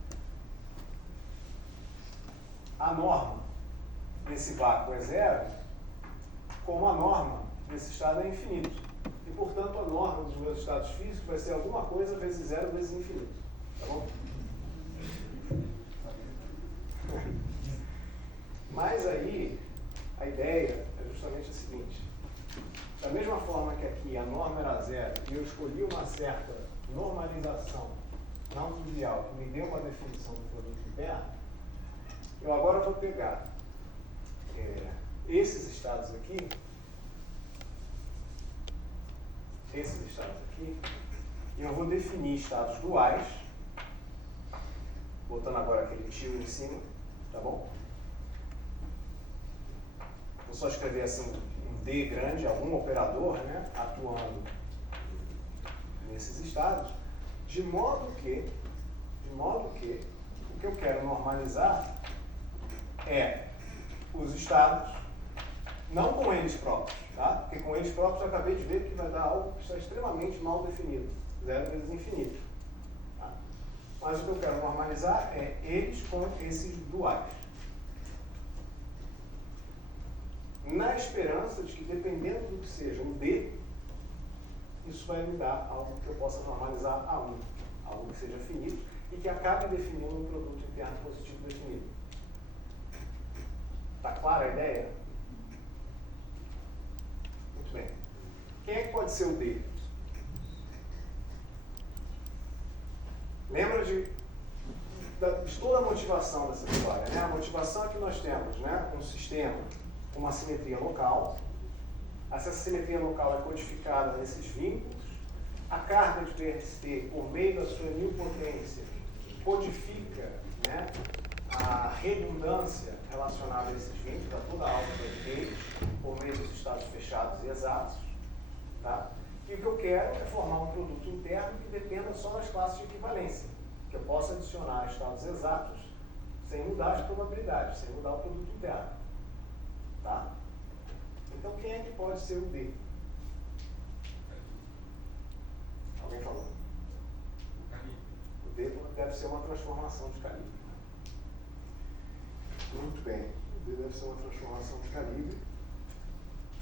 a norma nesse vácuo é zero, como a norma nesse estado é infinito. E, portanto, a norma dos meus estados físicos vai ser alguma coisa vezes zero vezes infinito. Tá bom? Mas aí, a ideia é justamente a seguinte. Da mesma forma que aqui a norma era zero e eu escolhi uma certa normalização não trivial que me deu uma definição do produto interno, eu agora vou pegar esses estados aqui, e eu vou definir estados duais, botando agora aquele tio em cima, tá bom? Vou só escrever assim um D grande, algum operador, né, atuando nesses estados, de modo que o que eu quero normalizar é os estados, não com eles próprios, tá? Porque com eles próprios eu acabei de ver que vai dar algo que está extremamente mal definido, zero vezes infinito. Tá? Mas o que eu quero normalizar é eles com esses duais. Na esperança de que, dependendo do que seja o D, isso vai me dar algo que eu possa normalizar a 1, algo que seja finito e que acabe definindo um produto interno positivo definido. Está clara a ideia? Muito bem. Quem é que pode ser o D? Lembra de toda a motivação dessa história, né? A motivação é que nós temos, né, um sistema com uma simetria local. Essa simetria local é codificada nesses vínculos. A carga de PRST, por meio da sua nilpotência, codifica, né, a redundância relacionada a esses vínculos, a toda a álgebra deles, por meio dos estados fechados e exatos. Tá? E o que eu quero é formar um produto interno que dependa só das classes de equivalência, que eu possa adicionar estados exatos sem mudar as probabilidades, sem mudar o produto interno. Tá? Então, quem é que pode ser o D? Alguém falou? O D deve ser uma transformação de calibre. Muito bem. O D deve ser uma transformação de calibre.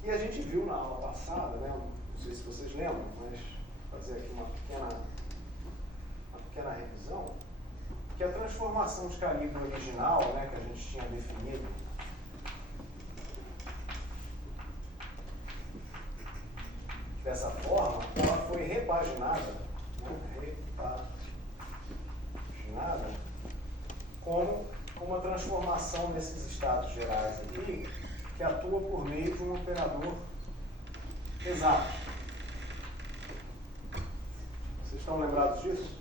E a gente viu na aula passada, né? Não sei se vocês lembram, mas vou fazer aqui uma pequena revisão, que a transformação de calibre original, né, que a gente tinha definido, dessa forma, ela foi repaginada como uma transformação desses estados gerais aqui, que atua por meio de um operador exato. Vocês estão lembrados disso?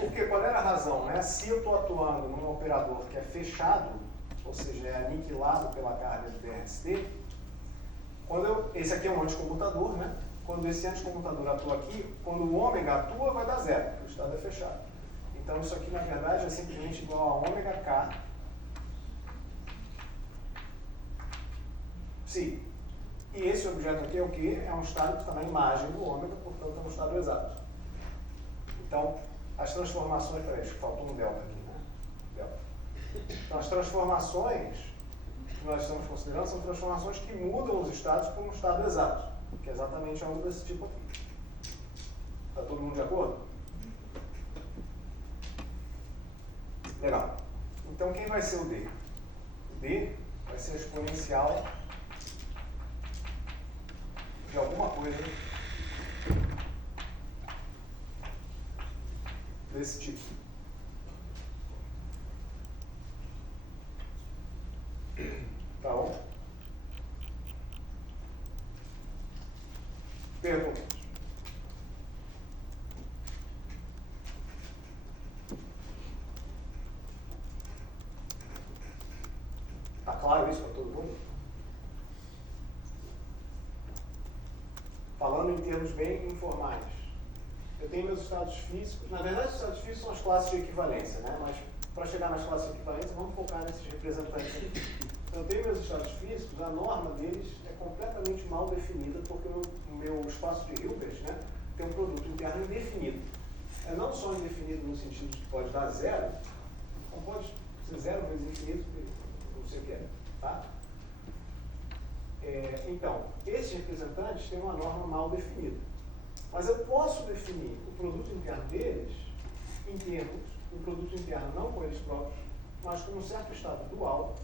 Porque qual era a razão, né? Se eu estou atuando num operador que é fechado, ou seja, é aniquilado pela carga de PRST, esse aqui é um anticomutador, né? Quando esse anticomutador atua aqui, quando o ômega atua, vai dar zero, porque o estado é fechado. Então isso aqui, na verdade, é simplesmente igual a ômega K psi. E esse objeto aqui é o quê? É um estado que está na imagem do ômega, portanto é um estado exato. Então, as transformações, peraí, acho que faltou um delta aqui, né? Delta. Então, as transformações que nós estamos considerando são transformações que mudam os estados para um estado exato, que é exatamente algo desse tipo aqui. Está todo mundo de acordo? Legal. Então, quem vai ser o D? O D vai ser a exponencial de alguma coisa desse tipo. Tá bom? Perguntas? Tá claro isso para todo mundo? Falando em termos bem informais, eu tenho meus estados físicos. Na verdade, os estados físicos são as classes de equivalência, né? Mas para chegar nas classes de equivalência, vamos focar nesses representantes aqui. Então, eu tenho meus estados físicos, a norma deles é completamente mal definida, porque o meu espaço de Hilbert, né, tem um produto interno indefinido. É não só indefinido no sentido de que pode dar zero, não pode ser zero vezes infinito, não sei o que é, tá? Então, esses representantes têm uma norma mal definida. Mas eu posso definir o produto interno deles em termos, o produto interno não com eles próprios, mas com um certo estado dual,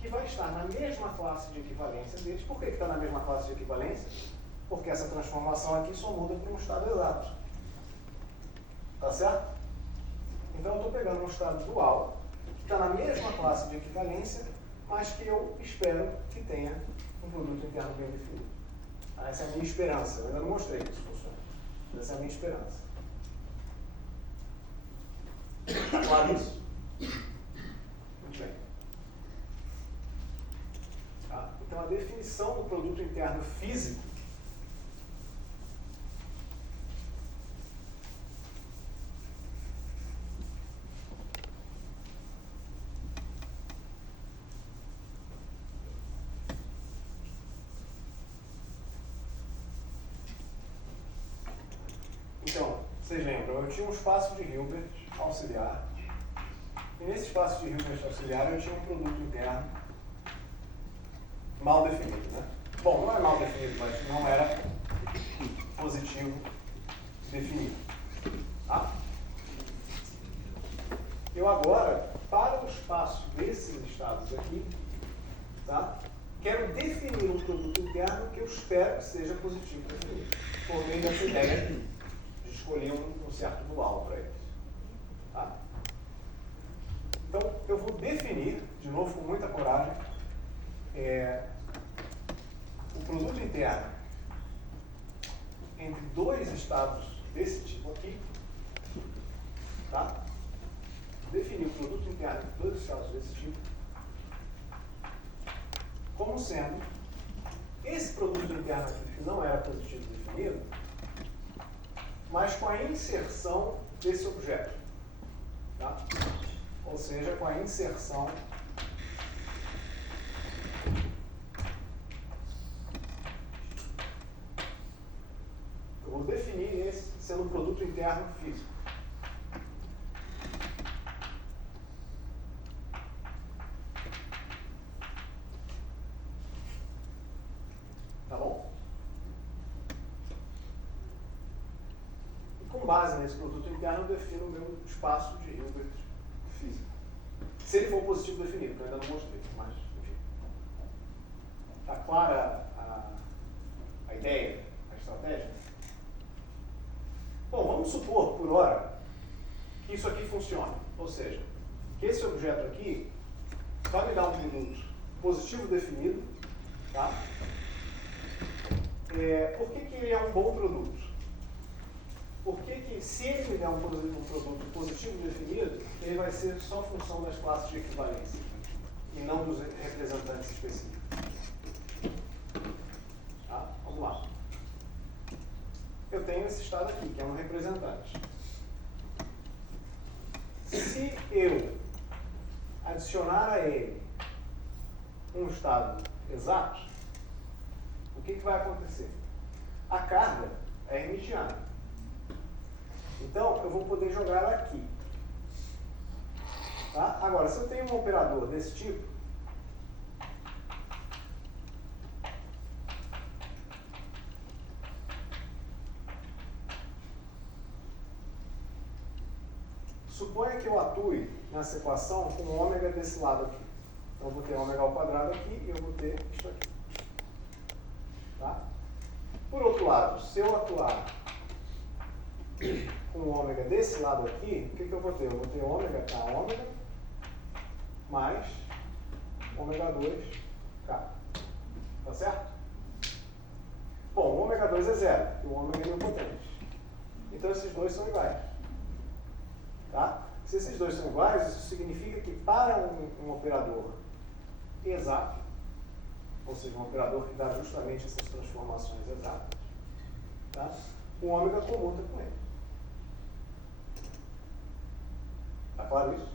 que vai estar na mesma classe de equivalência deles. Por que está na mesma classe de equivalência? Porque essa transformação aqui só muda para um estado exato. Tá certo? Então, eu estou pegando um estado dual, que está na mesma classe de equivalência, mas que eu espero que tenha um produto interno bem definido. Essa é a minha esperança. Eu ainda não mostrei que isso funciona. Essa é a minha esperança. Está claro isso? Muito bem. Tá? Então, a definição do produto interno físico vocês lembram, eu tinha um espaço de Hilbert auxiliar, e nesse espaço de Hilbert auxiliar eu tinha um produto interno mal definido, né? Bom, não é mal definido, mas não era positivo definido. Tá? Eu agora, para o espaço desses estados aqui, tá? Quero definir um produto interno que eu espero que seja positivo definido, por meio dessa ideia aqui. Escolher um certo dual para eles. Tá? Então, eu vou definir, de novo com muita coragem, o produto interno entre dois estados desse tipo aqui. Tá? Definir o produto interno entre dois estados desse tipo como sendo esse produto interno aqui, que não era positivo definido, mas com a inserção desse objeto. Tá? Ou seja, com a inserção eu vou definir esse sendo um produto interno físico. Tá bom? Com base nesse produto interno, eu defino o meu espaço de Hilbert físico. Se ele for positivo definido, que eu ainda não mostrei, mas, enfim. Está clara a ideia, a estratégia? Bom, vamos supor, por hora, que isso aqui funcione. Ou seja, que esse objeto aqui vai me dar um produto positivo definido, tá? Por que ele é um bom produto? Porque se ele me der um produto positivo definido, ele vai ser só função das classes de equivalência e não dos representantes específicos. Tá? Vamos lá. Eu tenho esse estado aqui, que é um representante. Se eu adicionar a ele um estado exato, o que vai acontecer? A carga é hermitiana. Então, eu vou poder jogar aqui. Tá? Agora, se eu tenho um operador desse tipo, suponha que eu atue nessa equação com ômega desse lado aqui. Então eu vou ter ômega ao quadrado aqui e eu vou ter isso aqui. Tá? Por outro lado, se eu atuar com ômega desse lado aqui, o que eu vou ter? Eu vou ter ômega K ômega mais ômega 2K. Tá certo? Bom, o ômega 2 é zero, e o ômega é nilpotente. Então esses dois são iguais. Tá? Se esses dois são iguais, isso significa que para um operador exato, ou seja, um operador que dá justamente essas transformações exatas, tá? O ômega comuta com ele. Tá claro isso?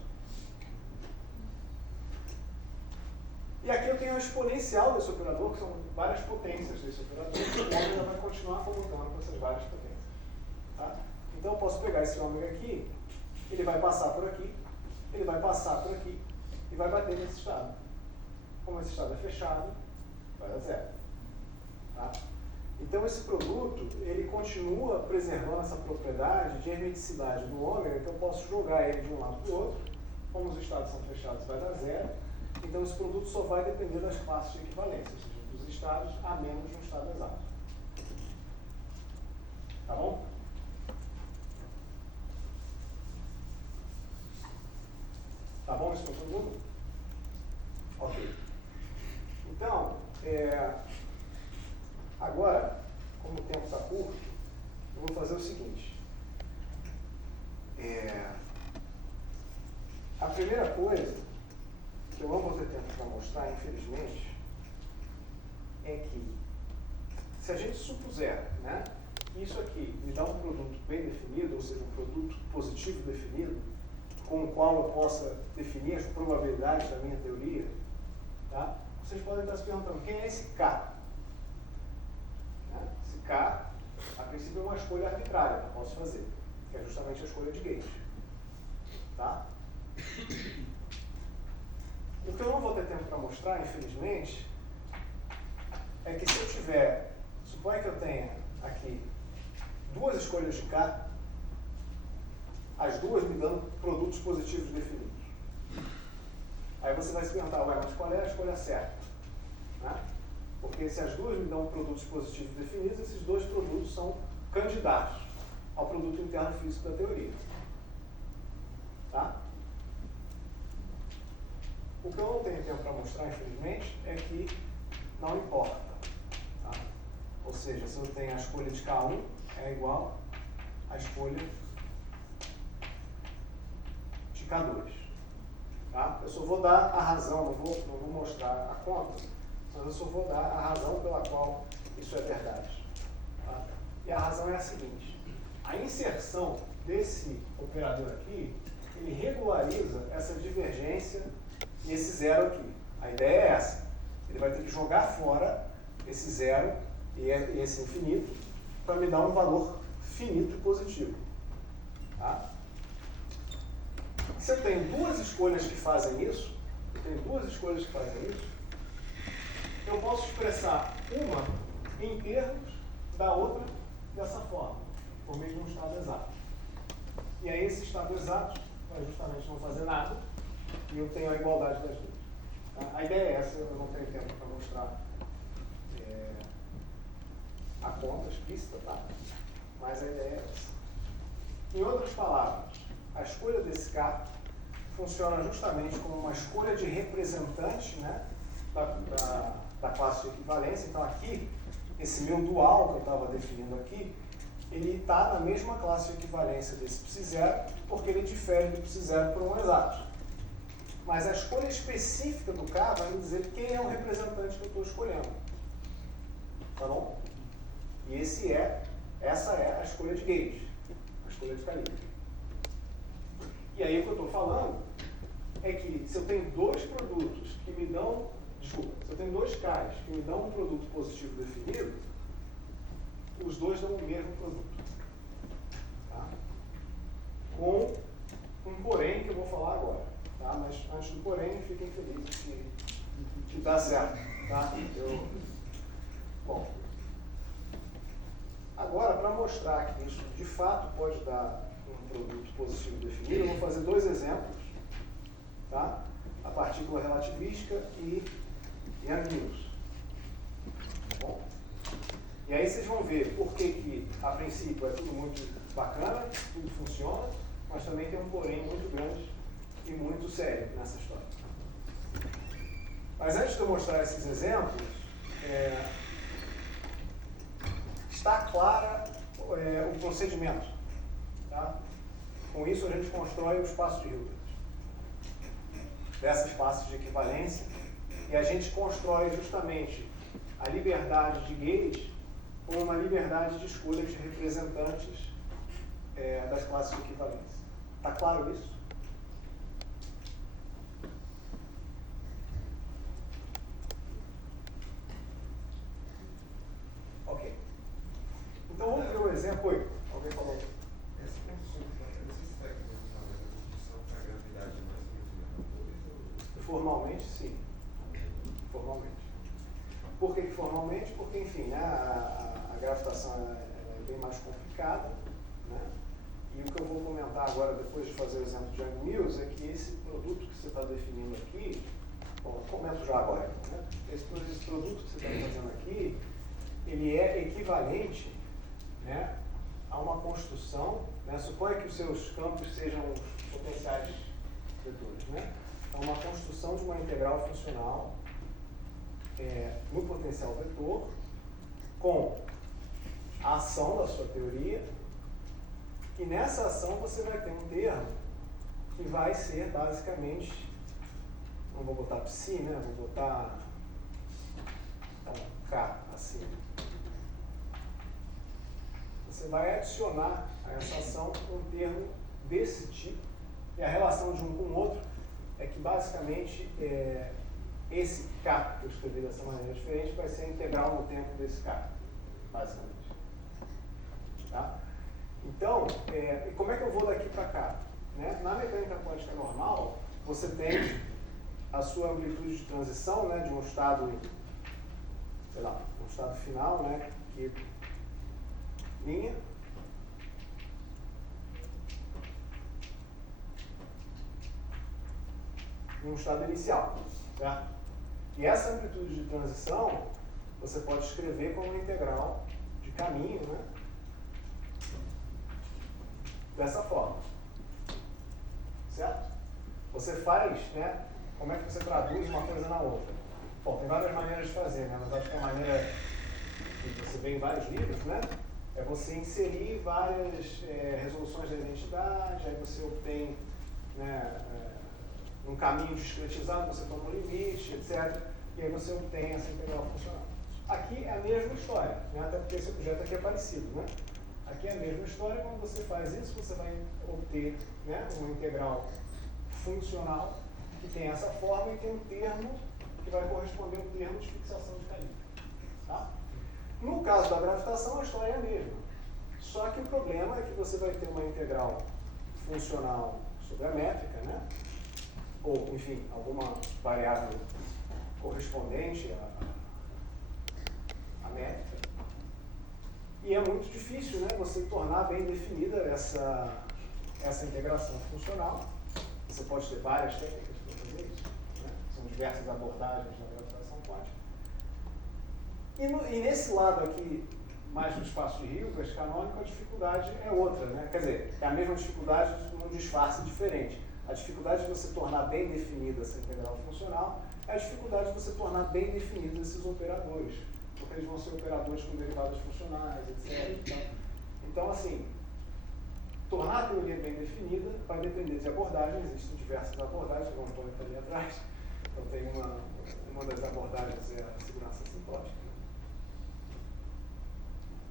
E aqui eu tenho a exponencial desse operador, que são várias potências desse operador, e o ômega vai continuar comutando com essas várias potências. Tá? Então eu posso pegar esse ômega aqui, ele vai passar por aqui, ele vai passar por aqui, e vai bater nesse estado. Como esse estado é fechado, vai dar zero. Tá? Então esse produto, ele continua preservando essa propriedade de hermeticidade do ômega, que eu posso jogar ele de um lado para o outro, como os estados são fechados, vai dar zero. Então esse produto só vai depender das classes de equivalência, ou seja, dos estados a menos de um estado exato. Tá bom? Tá bom isso para todo mundo? Ok. Então, agora, como o tempo está curto, eu vou fazer o seguinte. A primeira coisa, que eu não vou ter tempo para mostrar, infelizmente, é que, se a gente supuser, né, que isso aqui me dá um produto bem definido, ou seja, um produto positivo definido, com o qual eu possa definir as probabilidades da minha teoria, tá? Vocês podem estar se perguntando, quem é esse K? Né? Esse K, a princípio, é uma escolha arbitrária que eu posso fazer, que é justamente a escolha de gauge. Tá? O que eu não vou ter tempo para mostrar, infelizmente, é que se eu tiver, suponha que eu tenha aqui duas escolhas de K, as duas me dando produtos positivos definidos. Aí você vai se perguntar, ué, mas qual é a escolha certa? Né? Porque se as duas me dão produtos positivos definidos, esses dois produtos são candidatos ao produto interno físico da teoria. Tá? O que eu não tenho tempo para mostrar, infelizmente, é que não importa. Tá? Ou seja, se eu tenho a escolha de K1 é igual à escolha de K2. Tá? Eu só vou dar a razão, não vou mostrar a conta, mas eu só vou dar a razão pela qual isso é verdade. Tá? E a razão é a seguinte: a inserção desse operador aqui, ele regulariza essa divergência e esse zero aqui. A ideia é essa. Ele vai ter que jogar fora esse zero e esse infinito para me dar um valor finito positivo. Tá? Se eu tenho duas escolhas que fazem isso, eu posso expressar uma em termos da outra dessa forma, por meio de um estado exato. E aí esse estado exato vai justamente não fazer nada e eu tenho a igualdade das duas. Tá? A ideia é essa, eu não tenho tempo para mostrar a conta explícita, tá? Mas a ideia é essa. Em outras palavras, a escolha desse K funciona justamente como uma escolha de representante, né, da classe de equivalência. Então aqui, esse meu dual que eu estava definindo aqui, ele está na mesma classe de equivalência desse psi0, porque ele difere do psi0 por um exato. Mas a escolha específica do K vai me dizer quem é o representante que eu estou escolhendo. Tá bom? E essa é a escolha de gauge, a escolha de calibre. E aí o que eu estou falando é que se eu tenho dois produtos que me dão, se eu tenho dois Ks que me dão um produto positivo definido, os dois dão o mesmo produto. Tá? Com um porém que eu vou falar agora. Tá? Mas antes do porém, fiquem felizes que dá certo. Tá? Bom, agora, para mostrar que isso de fato pode dar um produto positivo definido, eu vou fazer dois exemplos. Tá? A partícula relativística e amigos. Bom? E aí vocês vão ver por que a princípio é tudo muito bacana, tudo funciona, mas também tem um porém muito grande e muito sério nessa história. Mas antes de eu mostrar esses exemplos, está clara o procedimento. Tá? Com isso a gente constrói o espaço de Hilbert. Dessa espaço de equivalência, e a gente constrói justamente a liberdade de Gauge como uma liberdade de escolha de representantes das classes de equivalência. Está claro isso? Ok. Então vamos ver um exemplo. Oi, alguém falou? Essa construção, não sei se está aqui a construção para a gravidade mais ou menos a mesma coisa. Formalmente, sim. Formalmente. Por que formalmente? Porque, enfim, né, a gravitação é bem mais complicada, né? E o que eu vou comentar agora, depois de fazer o exemplo de Young-Mills, é que esse produto que você está definindo aqui, bom, eu comento já agora, né? Esse produto que você está fazendo aqui, ele é equivalente, né, a uma construção, né? Suponha que os seus campos sejam os potenciais vetores, né? Então, uma construção de uma integral funcional no potencial vetor com a ação da sua teoria, e nessa ação você vai ter um termo que vai ser basicamente, não vou botar psi, né? Vou botar K assim. Você vai adicionar a essa ação um termo desse tipo, e a relação de um com o outro é que basicamente esse K, que eu escrevi dessa maneira diferente, vai ser a integral no tempo desse K, basicamente. Tá? Então, como é que eu vou daqui para cá? Né? Na mecânica quântica normal, você tem a sua amplitude de transição, né, de um estado, sei lá, um estado final, né, que linha, e um estado inicial, certo? E essa amplitude de transição você pode escrever como uma integral de caminho, né? Dessa forma. Certo? Você faz, né? Como é que você traduz uma coisa na outra? Bom, tem várias maneiras de fazer, né? Mas acho que a maneira que você vê em vários livros, né? É você inserir várias resoluções da identidade, aí você obtém, né, um caminho discretizado, você toma um limite, etc. E aí você obtém essa integral funcional. Aqui é a mesma história, né? Até porque esse objeto aqui é parecido, né? Aqui é a mesma história. Quando você faz isso, você vai obter, né, uma integral funcional que tem essa forma e tem um termo que vai corresponder ao termo de fixação de caminho. Tá? No caso da gravitação, a história é a mesma. Só que o problema é que você vai ter uma integral funcional sobre a métrica, né? Ou, enfim, alguma variável correspondente à métrica. E é muito difícil, né, você tornar bem definida essa integração funcional. Você pode ter várias técnicas para fazer isso, né? São diversas abordagens na gravitação quântica. E nesse lado aqui, mais do espaço de Hilbert canônico, a dificuldade é outra, né? Quer dizer, é a mesma dificuldade num disfarce diferente. A dificuldade de você tornar bem definida essa integral funcional é a dificuldade de você tornar bem definidos esses operadores, porque eles vão ser operadores com derivadas funcionais, etc. Então, assim, tornar a teoria bem definida vai depender de abordagens. Existem diversas abordagens, o Antônio está ali atrás. Então, tem uma das abordagens é a segurança sintótica.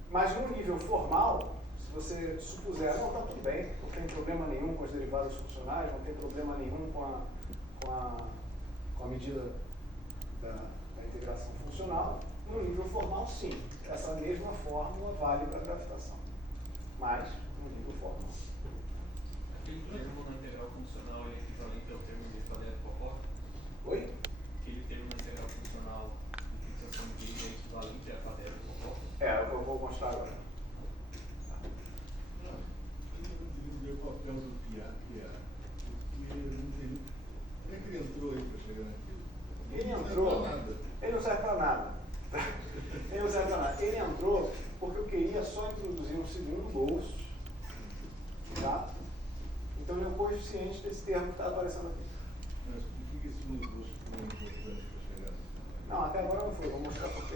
Mas, no nível formal, se você supuser, não, está tudo bem, não tem problema nenhum com as derivadas funcionais, não tem problema nenhum com a medida da integração funcional, no nível formal, sim. Essa mesma fórmula vale para a gravitação, mas no nível formal. Aquele termo na integral funcional ele é equivalente ao termo de quadrado Popov? Oi? Aquele termo na integral funcional de fixação de é equivalente a quadrado Popov? É o que eu vou mostrar agora. Não, eu queria ver o papel do PIA, porque não tem. Como é que ele entrou aí para chegar naquilo? Ele Não serve entrou. pra nada. Ele não serve para nada. Ele não serve para nada. Ele entrou porque eu queria só introduzir um segundo bolso. Tá? Então ele é o coeficiente desse termo que está aparecendo aqui. Mas por que esse segundo curso foi importante para chegar nesse Não, até agora não foi. Vou mostrar por que.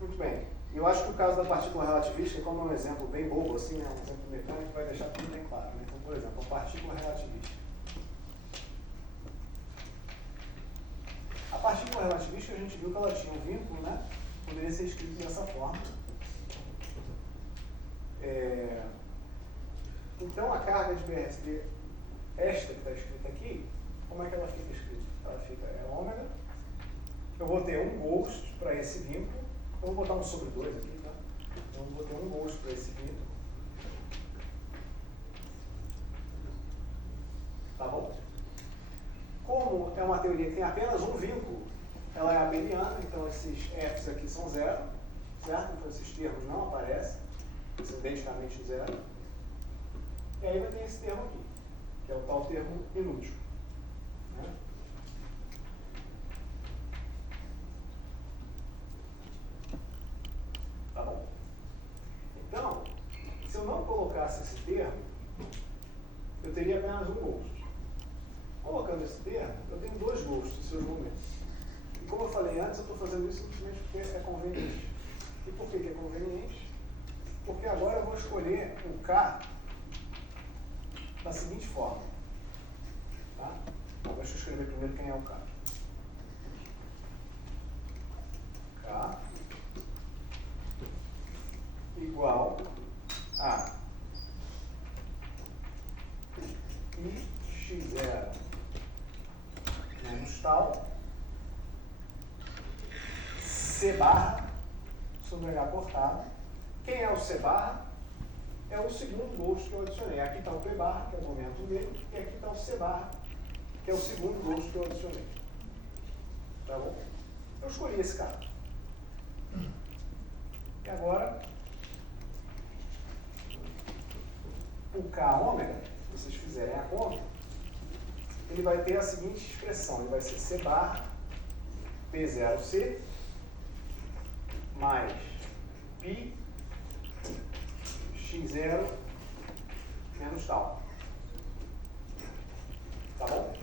Muito bem. Eu acho que o caso da partícula relativista, como é um exemplo bem bobo, assim, né, um exemplo mecânico, vai deixar tudo bem claro. Né? Então, por exemplo, a partícula relativista. A partícula relativista, a gente viu que ela tinha um vínculo, né? Poderia ser escrito dessa forma. Então, a carga de BSD, esta que está escrita aqui, como é que ela fica escrita? Ela fica ômega. Eu vou ter um ghost para esse vínculo. Eu vou botar um sobre 2 aqui, tá? Então, eu vou ter um ghost para esse vínculo. Tá bom? Como é uma teoria que tem apenas um vínculo, ela é abeliana, então esses F's aqui são zero, certo? Então esses termos não aparecem, são identicamente zero. E aí vai ter esse termo aqui, que é o tal termo inútil. Né? Tá bom? Então, se eu não colocasse esse termo, eu teria apenas um ghost. Colocando esse termo, eu tenho dois ghosts em seus momentos. E como eu falei antes, eu estou fazendo isso simplesmente porque é conveniente. E por que é conveniente? Porque agora eu vou escolher o K da seguinte forma. Tá? Então, deixa eu escrever primeiro quem é o K. K igual a I x0 menos tal C barra sobre H cortado. Quem é o C barra? É o segundo ghost que eu adicionei. Aqui está o P barra, que é o momento dele, e aqui está o C barra, que é o segundo ghost que eu adicionei. Tá bom? Eu escolhi esse cara. E agora, o K ômega, se vocês fizerem a conta, ele vai ter a seguinte expressão. Ele vai ser C barra P0C mais π x0 menos tal. Tá bom?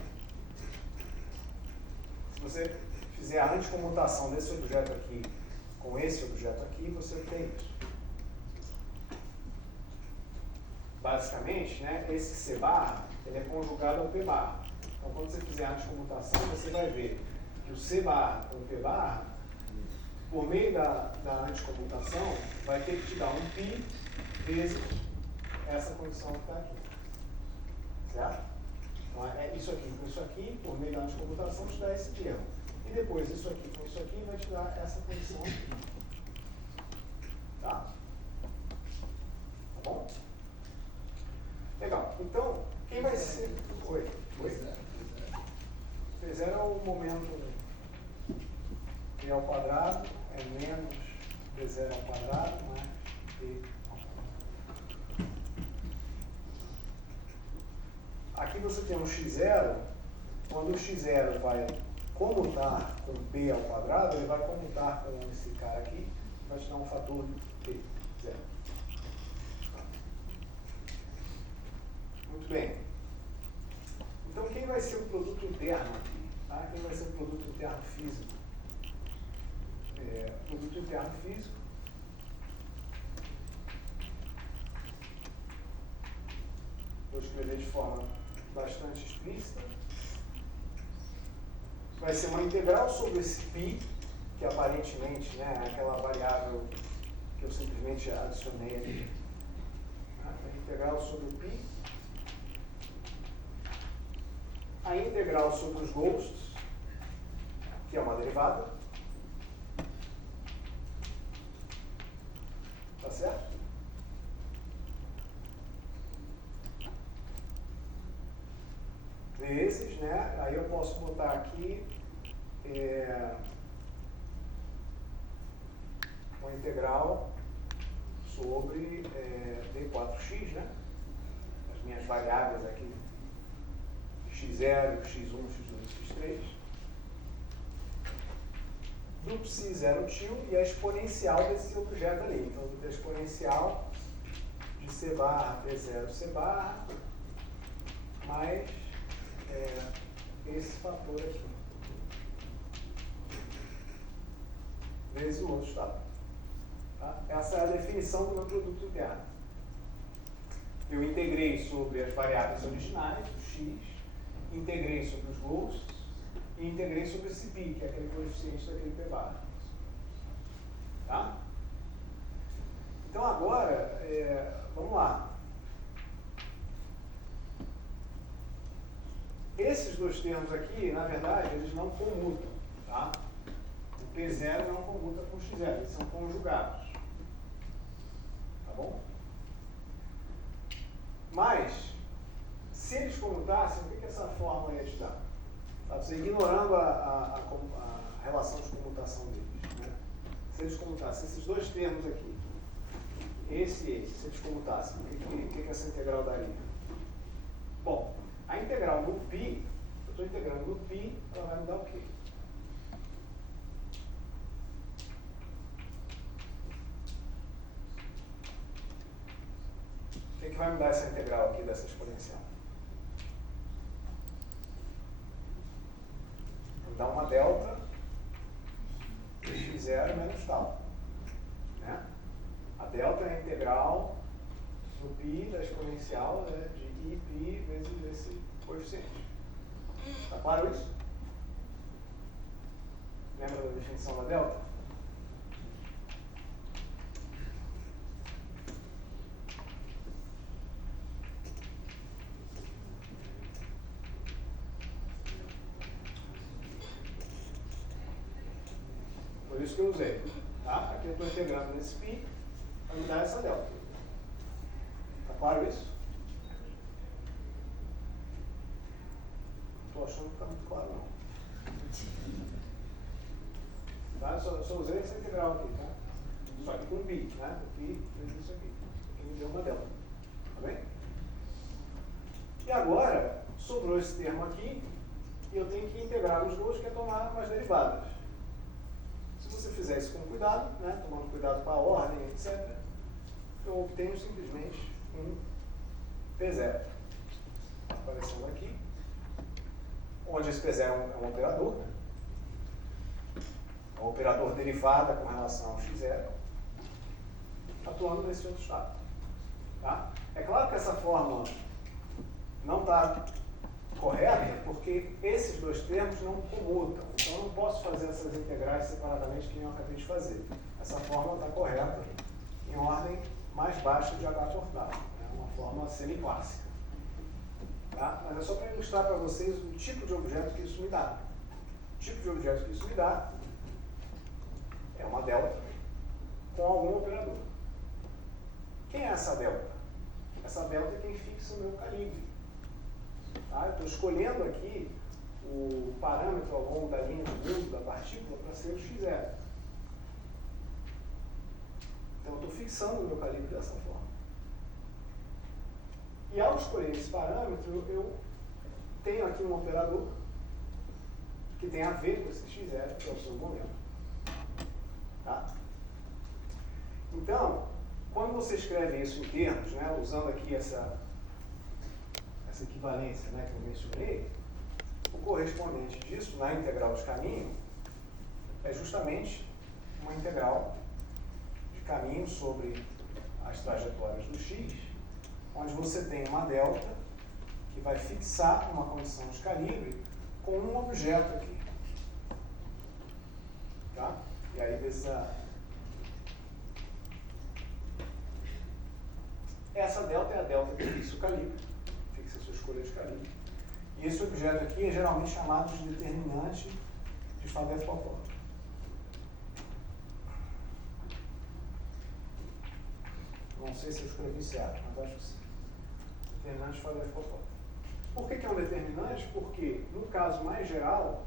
Se você fizer a anticomutação desse objeto aqui com esse objeto aqui, você obtém isso. Basicamente, né, esse C barra ele é conjugado ao P barra. Então, quando você fizer a anticomutação, você vai ver que o C barra com o P barra, por meio da anticomutação, vai ter que te dar um π vezes essa condição que está aqui. Certo? Então, é isso aqui com isso aqui, por meio da anticomutação, te dá esse termo. E depois, isso aqui com isso aqui, vai te dar essa condição aqui. Tá? Tá bom? Legal. Então, quem vai ser... Oi? P0 é o momento P ao quadrado, é menos P0 ao quadrado, mais P ao quadrado. Aqui você tem um x0, quando o x0 vai comutar com P ao quadrado, ele vai comutar com esse cara aqui, vai te dar um fator de P, 0. Muito bem. Então, quem vai ser o produto interno aqui? Tá? Quem vai ser o produto interno físico? Produto interno físico. Vou escrever de forma bastante explícita. Vai ser uma integral sobre esse π, que aparentemente, né, é aquela variável que eu simplesmente adicionei ali. A integral sobre o π. A integral sobre os ghosts, que é uma derivada. Tá certo? vezes, né? Aí eu posso botar aqui uma integral sobre d4x, né? As minhas variáveis aqui, x0, x1, x2, x3, do psi0 tio e a exponencial desse objeto ali. Então, a exponencial de c barra p0 c barra mais esse fator aqui, vezes o outro estado. Tá? Essa é a definição do meu produto interno. Eu integrei sobre as variáveis originais, o x, integrei sobre os ghosts e integrei sobre esse π, que é aquele coeficiente daquele p barra. Tá? Então agora, vamos lá. Esses dois termos aqui, na verdade, eles não comutam. Tá? O P0 não comuta com o X0, eles são conjugados. Tá bom? Mas, se eles comutassem, o que essa fórmula ia te dar? Tá? Você ignorando a relação de comutação deles. Né? Se eles comutassem esses dois termos aqui, esse e esse, se eles comutassem, o que essa integral daria? Bom, a integral do π, eu estou integrando no π, ela vai me dar o quê? O que vai me dar essa integral aqui dessa exponencial? Vai me dar uma delta x0 menos tal. Né? A delta é a integral do π da exponencial, né, de iπ vezes esse coeficiente. Está claro isso? Lembra da definição da delta? Por isso que eu usei. Tá? Aqui eu estou integrando nesse π para me dar essa delta. Está claro isso? Não estou achando que está muito claro, não. Tá? Eu só usei essa integral aqui, tá? Só que com π, né? O π fez isso aqui. Que me deu uma delta. Tá bem? E agora, sobrou esse termo aqui e eu tenho que integrar os dois, que é tomar umas derivadas. Se você fizer isso com cuidado, né? Tomando cuidado com a ordem, etc., eu obtenho simplesmente um P0 aparecendo aqui, onde esse P0 é um operador, né? É um operador derivada com relação ao x0, atuando nesse outro estado. Tá? É claro que essa fórmula não está correta, porque esses dois termos não comutam. Então eu não posso fazer essas integrais separadamente que eu acabei de fazer. Essa fórmula está correta em ordem mais baixa de H tortado. É uma fórmula semiclássica. Tá? Mas é só para ilustrar para vocês o tipo de objeto que isso me dá. O tipo de objeto que isso me dá é uma delta com algum operador. Quem é essa delta? Essa delta é quem fixa o meu calibre. Tá? Eu estou escolhendo aqui o parâmetro ao longo da linha de mundo da partícula para ser o x0. Então eu estou fixando o meu calibre dessa forma. E ao escolher esse parâmetro, eu tenho aqui um operador que tem a ver com esse x0, que é o seu momento. Tá? Então, quando você escreve isso em termos, né, usando aqui essa equivalência, né, que eu mencionei, o correspondente disso na integral de caminho é justamente uma integral de caminho sobre as trajetórias do x, onde você tem uma delta que vai fixar uma condição de calibre com um objeto aqui. Tá? E aí vezes essa delta é a delta que fixa o calibre, fixa a sua escolha de calibre. E esse objeto aqui é geralmente chamado de determinante de Faddeev-Popov. Não sei se eu escrevi certo, mas acho que sim. Determinante de Faddeev-Popov. Por que é um determinante? Porque, no caso mais geral,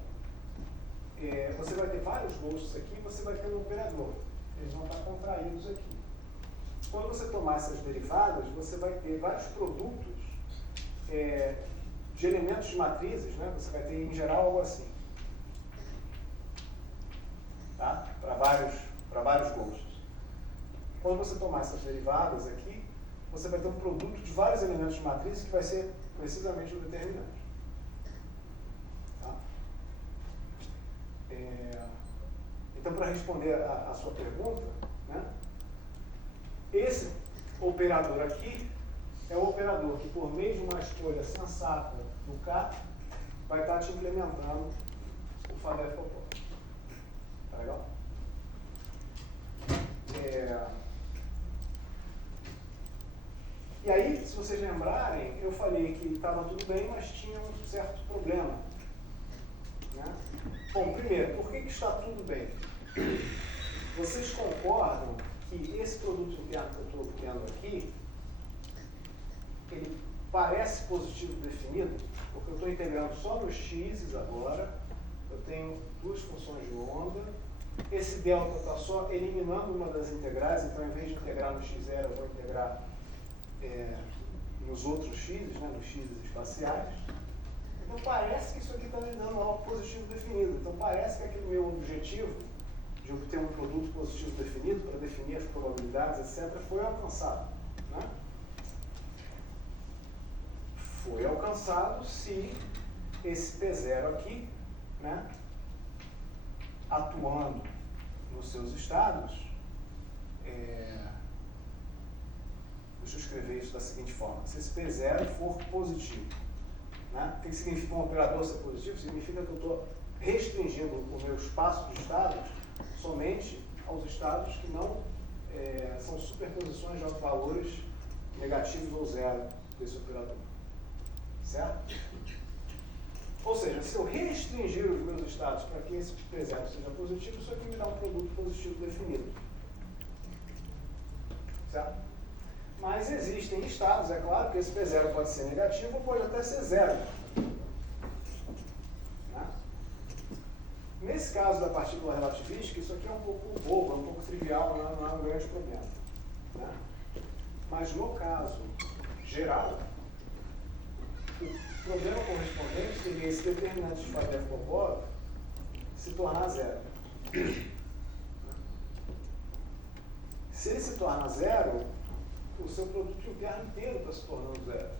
você vai ter vários gostos aqui e você vai ter um operador. Eles vão estar contraídos aqui. Quando você tomar essas derivadas, você vai ter vários produtos de elementos de matrizes, né? Você vai ter, em geral, algo assim. Tá? Para vários gostos. Quando você tomar essas derivadas aqui, você vai ter um produto de vários elementos de matriz que vai ser precisamente o determinante. Tá? Então, para responder a sua pergunta, né, esse operador aqui é o operador que, por meio de uma escolha sensata do K, vai estar te implementando o Fadef-Popov. Tá legal? E aí, se vocês lembrarem, eu falei que estava tudo bem, mas tinha um certo problema. Né? Bom, primeiro, por que está tudo bem? Vocês concordam que esse produto interno que eu estou obtendo aqui, ele parece positivo definido, porque eu estou integrando só nos x's agora, eu tenho duas funções de onda, esse delta está só eliminando uma das integrais, então em vez de integrar no x0, eu vou integrar nos outros x's, né, nos x's espaciais. Então parece que isso aqui está me dando algo positivo definido. Então parece que aquele meu objetivo de obter um produto positivo definido para definir as probabilidades, etc., foi alcançado. Né? Foi alcançado se esse P0 aqui, né, atuando nos seus estados, deixa eu escrever isso da seguinte forma: se esse P0 for positivo. Né? O que significa um operador ser positivo? Significa que eu estou restringindo o meu espaço de estados somente aos estados que não são superposições de autovalores negativos ou zero desse operador. Certo? Ou seja, se eu restringir os meus estados para que esse P0 seja positivo, isso aqui me dá um produto positivo definido. Certo? Mas existem estados, é claro, que esse P0 pode ser negativo ou pode até ser zero. Né? Nesse caso da partícula relativística, isso aqui é um pouco bobo, é um pouco trivial, não é um grande problema. Né? Mas no caso geral, o problema correspondente seria esse determinante de Fadef-Popov se tornar zero. Se ele se torna zero, o seu produto interno inteiro está se tornando zero.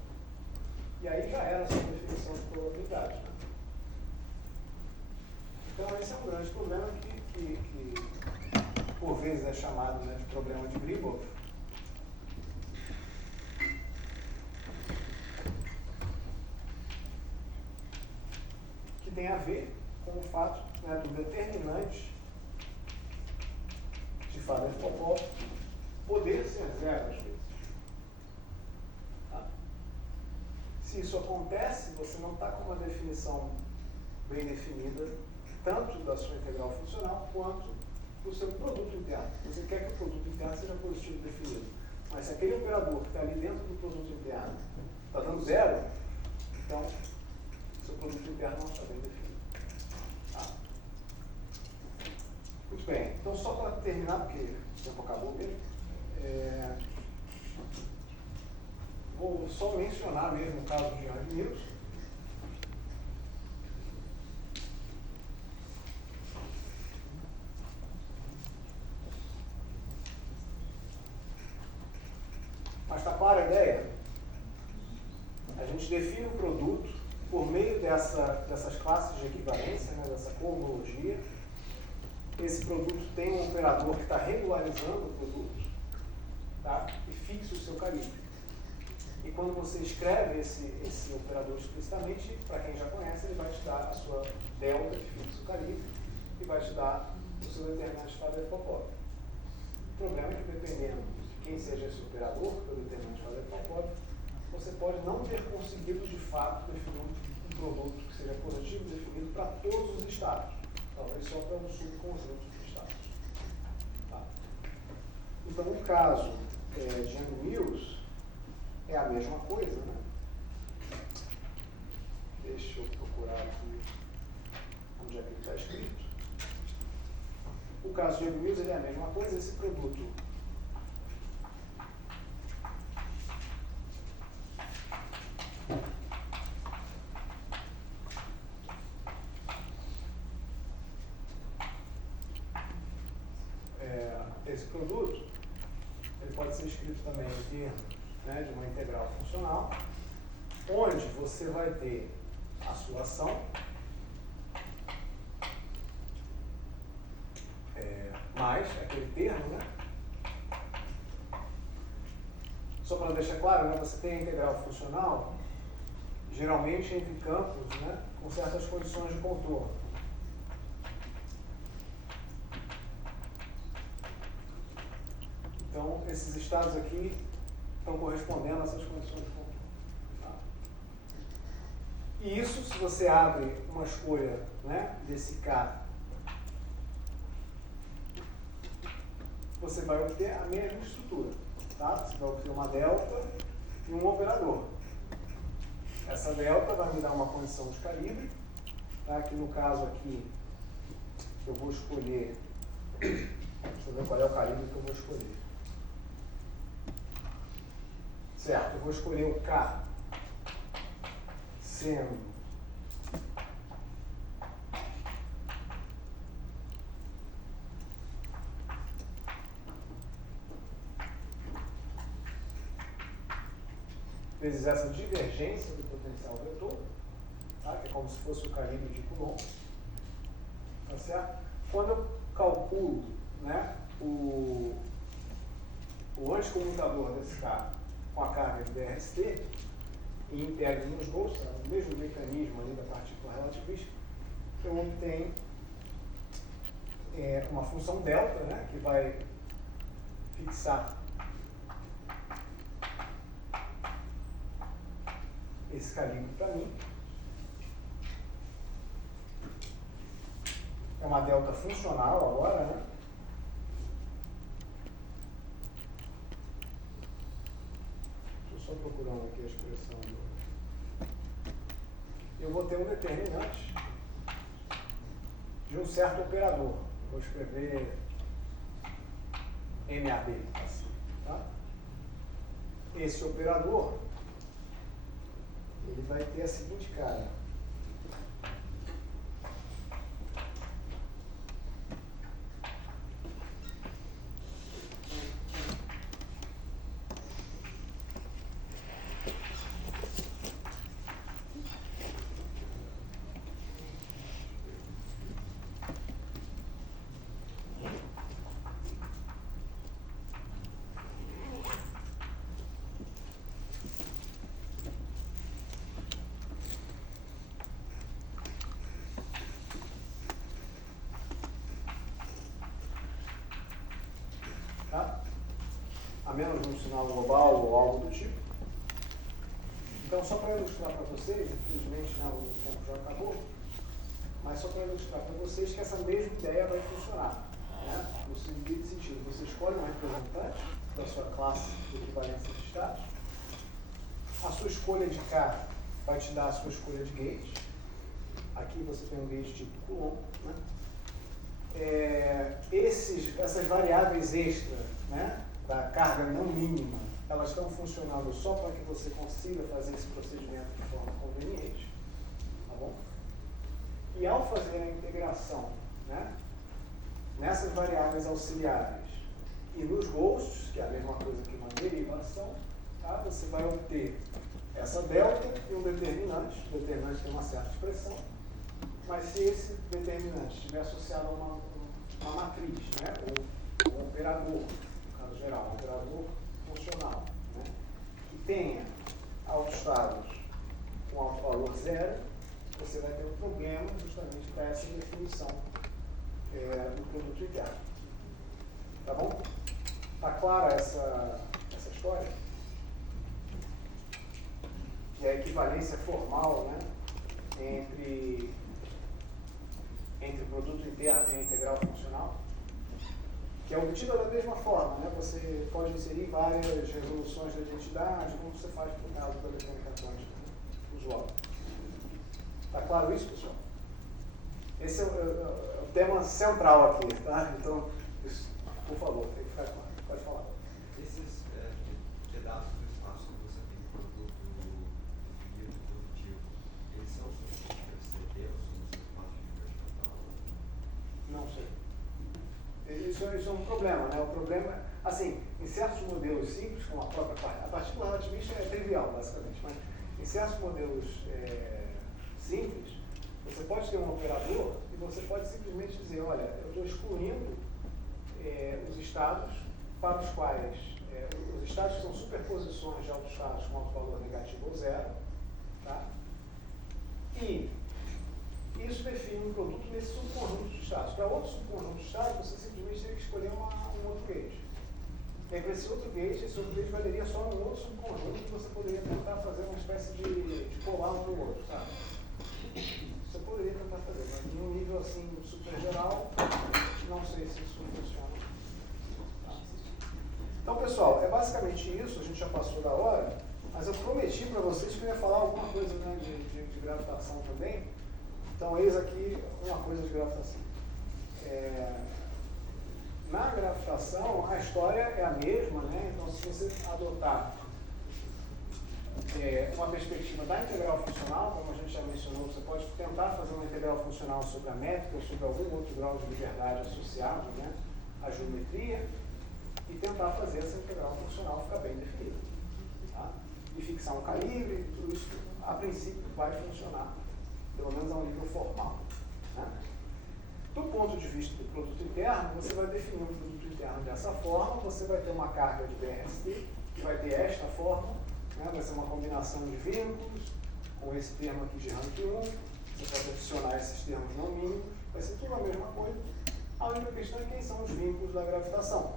E aí já era a sua definição de probabilidade. Né? Então esse é um grande problema que por vezes é chamado, né, de problema de Gribov. Que tem a ver com o fato, né, do determinante de Fadef-Popov poder ser zero às vezes. Tá? Se isso acontece, você não está com uma definição bem definida, tanto da sua integral funcional, quanto do seu produto interno. Você quer que o produto interno seja positivo definido. Mas se aquele operador que está ali dentro do produto interno está dando zero, então o seu produto interno não está bem definido. Tá? Muito bem. Então, só para terminar, porque o tempo acabou mesmo, vou só mencionar mesmo o caso de Young-Mills. Mas está clara a ideia? A gente define o produto por meio dessas classes de equivalência, né, dessa cohomologia. Esse produto tem um operador que está regularizando o produto, tá? E fixa o seu calibre. E quando você escreve esse operador explicitamente, para quem já conhece, ele vai te dar a sua delta, que fixa o calibre, e vai te dar o seu determinante de Fadef-Popov. O problema é que, dependendo de quem seja esse operador, que é o determinante de Fadef-Popov, você pode não ter conseguido, de fato, definir um produto que seja positivo definido para todos os estados. Talvez só para um subconjunto de estados. Tá? Então, o caso de Young-Mills é a mesma coisa, né? Deixa eu procurar aqui onde é que ele está escrito. O caso de Egg Mills ele é a mesma coisa, esse produto ele pode ser escrito também em termos, né, de uma integral funcional, onde você vai ter a sua ação mais aquele termo, né? Só para deixar claro, né, você tem a integral funcional geralmente entre campos, né, com certas condições de contorno. Então, esses estados aqui estão correspondendo a essas condições de contorno. Tá? E isso, se você abre uma escolha, né, desse K, você vai obter a mesma estrutura. Tá? Você vai obter uma delta e um operador. Essa delta vai me dar uma condição de calibre. Tá? Que no caso aqui, eu vou escolher. Deixa eu ver qual é o calibre que eu vou escolher. Certo, eu vou escolher o K sendo vezes essa divergência do potencial vetor, tá? Que é como se fosse o calibre de Coulomb. Tá certo? Quando eu calculo, né, o anticomutador desse K com a carga de DRST e integro nos gols, tá? O mesmo mecanismo ali da partícula relativista, eu obtenho uma função delta, né, que vai fixar esse calibre para mim. É uma delta funcional agora, né? Estou só procurando aqui a expressão eu vou ter um determinante de um certo operador. Vou escrever MAB, assim, tá? Esse operador ele vai ter a seguinte cara. Tá? A menos um sinal global ou algo do tipo. Então, só para ilustrar para vocês, infelizmente o tempo já acabou, mas só para ilustrar para vocês que essa mesma ideia vai funcionar. Né? No seguinte sentido, você escolhe um representante da sua classe de equivalência de estados, a sua escolha de K vai te dar a sua escolha de gate. Aqui você tem um gate tipo Coulomb, né? Essas variáveis extras, né, da carga não mínima, elas estão funcionando só para que você consiga fazer esse procedimento de forma conveniente, tá bom? E ao fazer a integração, né, nessas variáveis auxiliares e nos ghosts, que é a mesma coisa que uma derivação, tá, você vai obter essa delta e um determinante. O determinante tem uma certa expressão, mas se esse determinante estiver associado a uma matriz, né, ou um operador, no caso geral, um operador funcional, né, que tenha autoestados com autovalor zero, você vai ter um problema justamente para essa definição do produto interno. Tá bom? Tá clara essa história? E a equivalência formal, né, entre produto interno e a integral funcional, que é obtida da mesma forma, né? Você pode inserir várias resoluções da identidade, como você faz no caso da mecânica quântica, né, usual. Está claro isso, pessoal? Esse é o tema central aqui, tá? Então, isso, por favor, tem que ficar claro. Pode falar. Esses pedaços do espaço que você tem no produto definido produtivo, eles são suficientes para CT ou são os espaços de vertical? Não sei. Isso é um problema, né? O problema, assim, em certos modelos simples, como a própria a partícula relativista é trivial, basicamente, mas em certos modelos simples, você pode ter um operador e você pode simplesmente dizer, olha, eu estou excluindo os estados para os quais, os estados que são superposições de autoestados com autovalor negativo ou zero, tá? E isso define um produto nesse subconjunto de estados. Para outro subconjunto de estados, você simplesmente tem que escolher um outro gauge. E aí, para esse outro gauge valeria só num outro subconjunto que você poderia tentar fazer uma espécie de colar um para o outro, sabe? Você poderia tentar fazer, mas num nível assim super geral, não sei se isso funciona. Tá? Então, pessoal, é basicamente isso. A gente já passou da hora, mas eu prometi para vocês que eu ia falar alguma coisa, né, de gravitação também. Então, eis aqui uma coisa de gravitação. Na gravitação, a história é a mesma, né? Então, se você adotar uma perspectiva da integral funcional, como a gente já mencionou, você pode tentar fazer uma integral funcional sobre a métrica ou sobre algum outro grau de liberdade associado, né, à geometria, e tentar fazer essa integral funcional ficar bem definida. Tá? E fixar um calibre, tudo isso, a princípio, vai funcionar, pelo menos a um nível formal. Né? Do ponto de vista do produto interno, você vai definir um produto interno dessa forma, você vai ter uma carga de BRST, que vai ter esta forma, né? Vai ser uma combinação de vínculos, com esse termo aqui de rank 1, você pode adicionar esses termos não mínimos, vai ser tudo a mesma coisa. A única questão é quem são os vínculos da gravitação.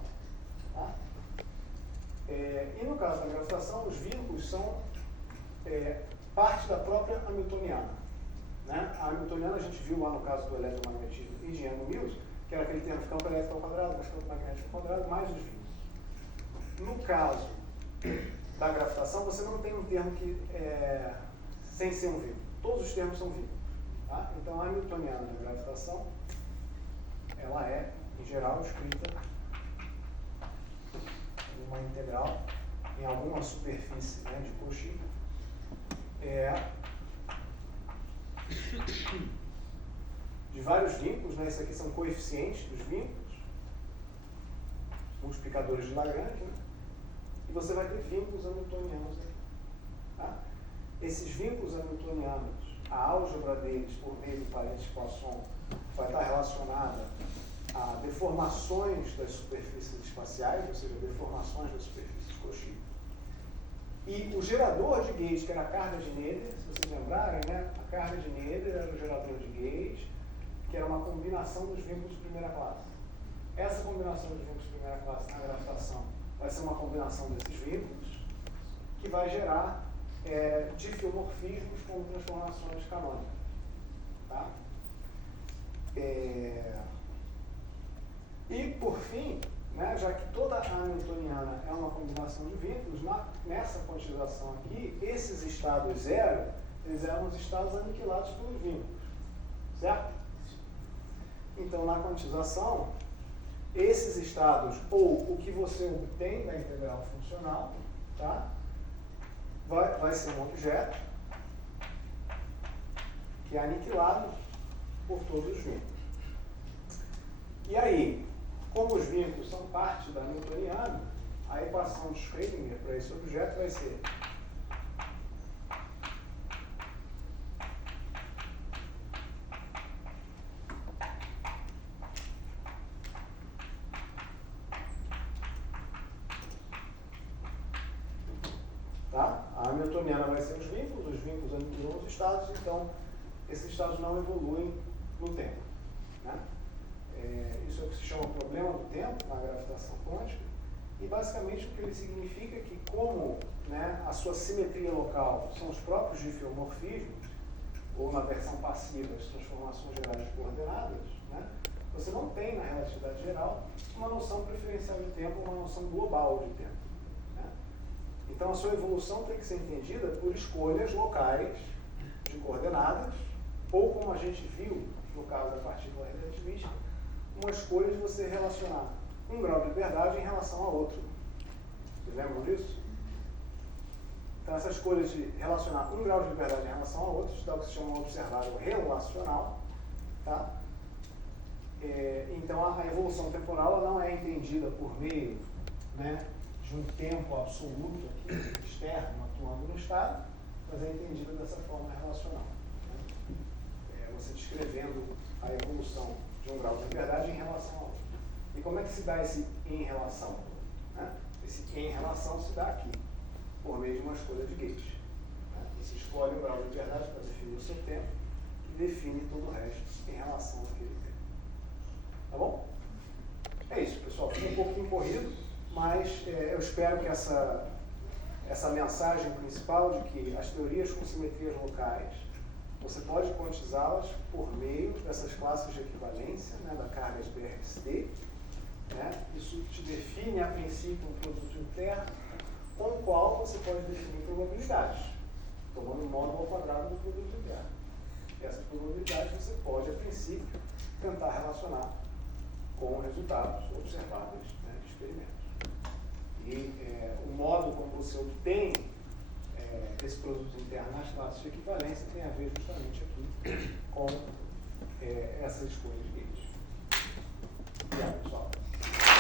Tá? E no caso da gravitação, os vínculos são parte da própria hamiltoniana. Né? A hamiltoniana a gente viu lá no caso do eletromagnetismo e de Young-Mills, que era aquele termo de campo elétrico ao quadrado, mais campo magnético ao quadrado, mais os vínculos. No caso da gravitação, você não tem um termo que sem ser um vínculo. Todos os termos são vínculos. Tá? Então, a hamiltoniana da gravitação, ela é, em geral, escrita em uma integral em alguma superfície, né, de Cauchy. De vários vínculos, né? Esses aqui são coeficientes dos vínculos, multiplicadores de Lagrange, né? E você vai ter vínculos hamiltonianos aqui. Tá? Esses vínculos hamiltonianos, a álgebra deles, por meio do parênteses Poisson, vai estar relacionada a deformações das superfícies espaciais, ou seja, deformações das superfícies Cauchy. E o gerador de gauge, que era a carga de Noether, se vocês lembrarem, né? A carga de Noether era o gerador de gauge, que era uma combinação dos vínculos de primeira classe. Essa combinação dos vínculos de primeira classe na gravitação vai ser uma combinação desses vínculos que vai gerar difiomorfismos como transformações canônicas. Tá? E, por fim, né, já que toda a hamiltoniana é uma combinação de vínculos, nessa quantização aqui, esses estados zero, eles eram os estados aniquilados pelos vínculos. Certo? Então, na quantização, esses estados, ou o que você obtém da integral funcional, tá, vai ser um objeto que é aniquilado por todos os vínculos. E aí, como os vínculos são parte da hamiltoniana, a equação de Schrödinger para esse objeto vai ser tá? A hamiltoniana vai ser os vínculos aniquilam os estados, então esses estados não evoluem no tempo. Né? Isso é o que se chama problema do tempo na gravitação quântica, e basicamente o que ele significa é que, como, né, a sua simetria local são os próprios difiomorfismos, ou na versão passiva as transformações gerais de coordenadas, né, você não tem na relatividade geral uma noção preferencial de tempo, uma noção global de tempo. Né? Então a sua evolução tem que ser entendida por escolhas locais de coordenadas, Ou como a gente viu no caso da partícula relativística, uma escolha de você relacionar um grau de liberdade em relação a outro. Vocês lembram disso? Então, essa escolha de relacionar um grau de liberdade em relação a outro dá o que se chama um observável relacional. Tá? Então, a evolução temporal ela não é entendida por meio, né, de um tempo absoluto aqui, externo, atuando no estado, mas é entendida dessa forma relacional. Né? Você descrevendo a evolução de um grau de liberdade em relação a outro. E como é que se dá esse em relação? Né? Esse em relação se dá aqui, por meio de uma escolha de gauge. Né? Você escolhe o grau de liberdade para definir o seu tempo e define todo o resto em relação àquele tempo. Tá bom? É isso, pessoal. Ficou um pouquinho corrido, mas eu espero que essa mensagem principal de que as teorias com simetrias locais, você pode quantizá-las por meio dessas classes de equivalência, né, da carga de BRST. Né? Isso te define, a princípio, um produto interno com o qual você pode definir probabilidades, tomando o módulo ao quadrado do produto interno. Essa probabilidade você pode, a princípio, tentar relacionar com resultados observáveis, né, de experimentos. E o modo como você obtém esse produto interno nas classes de equivalência tem a ver justamente aqui com essa escolha de gauge. Obrigado, pessoal.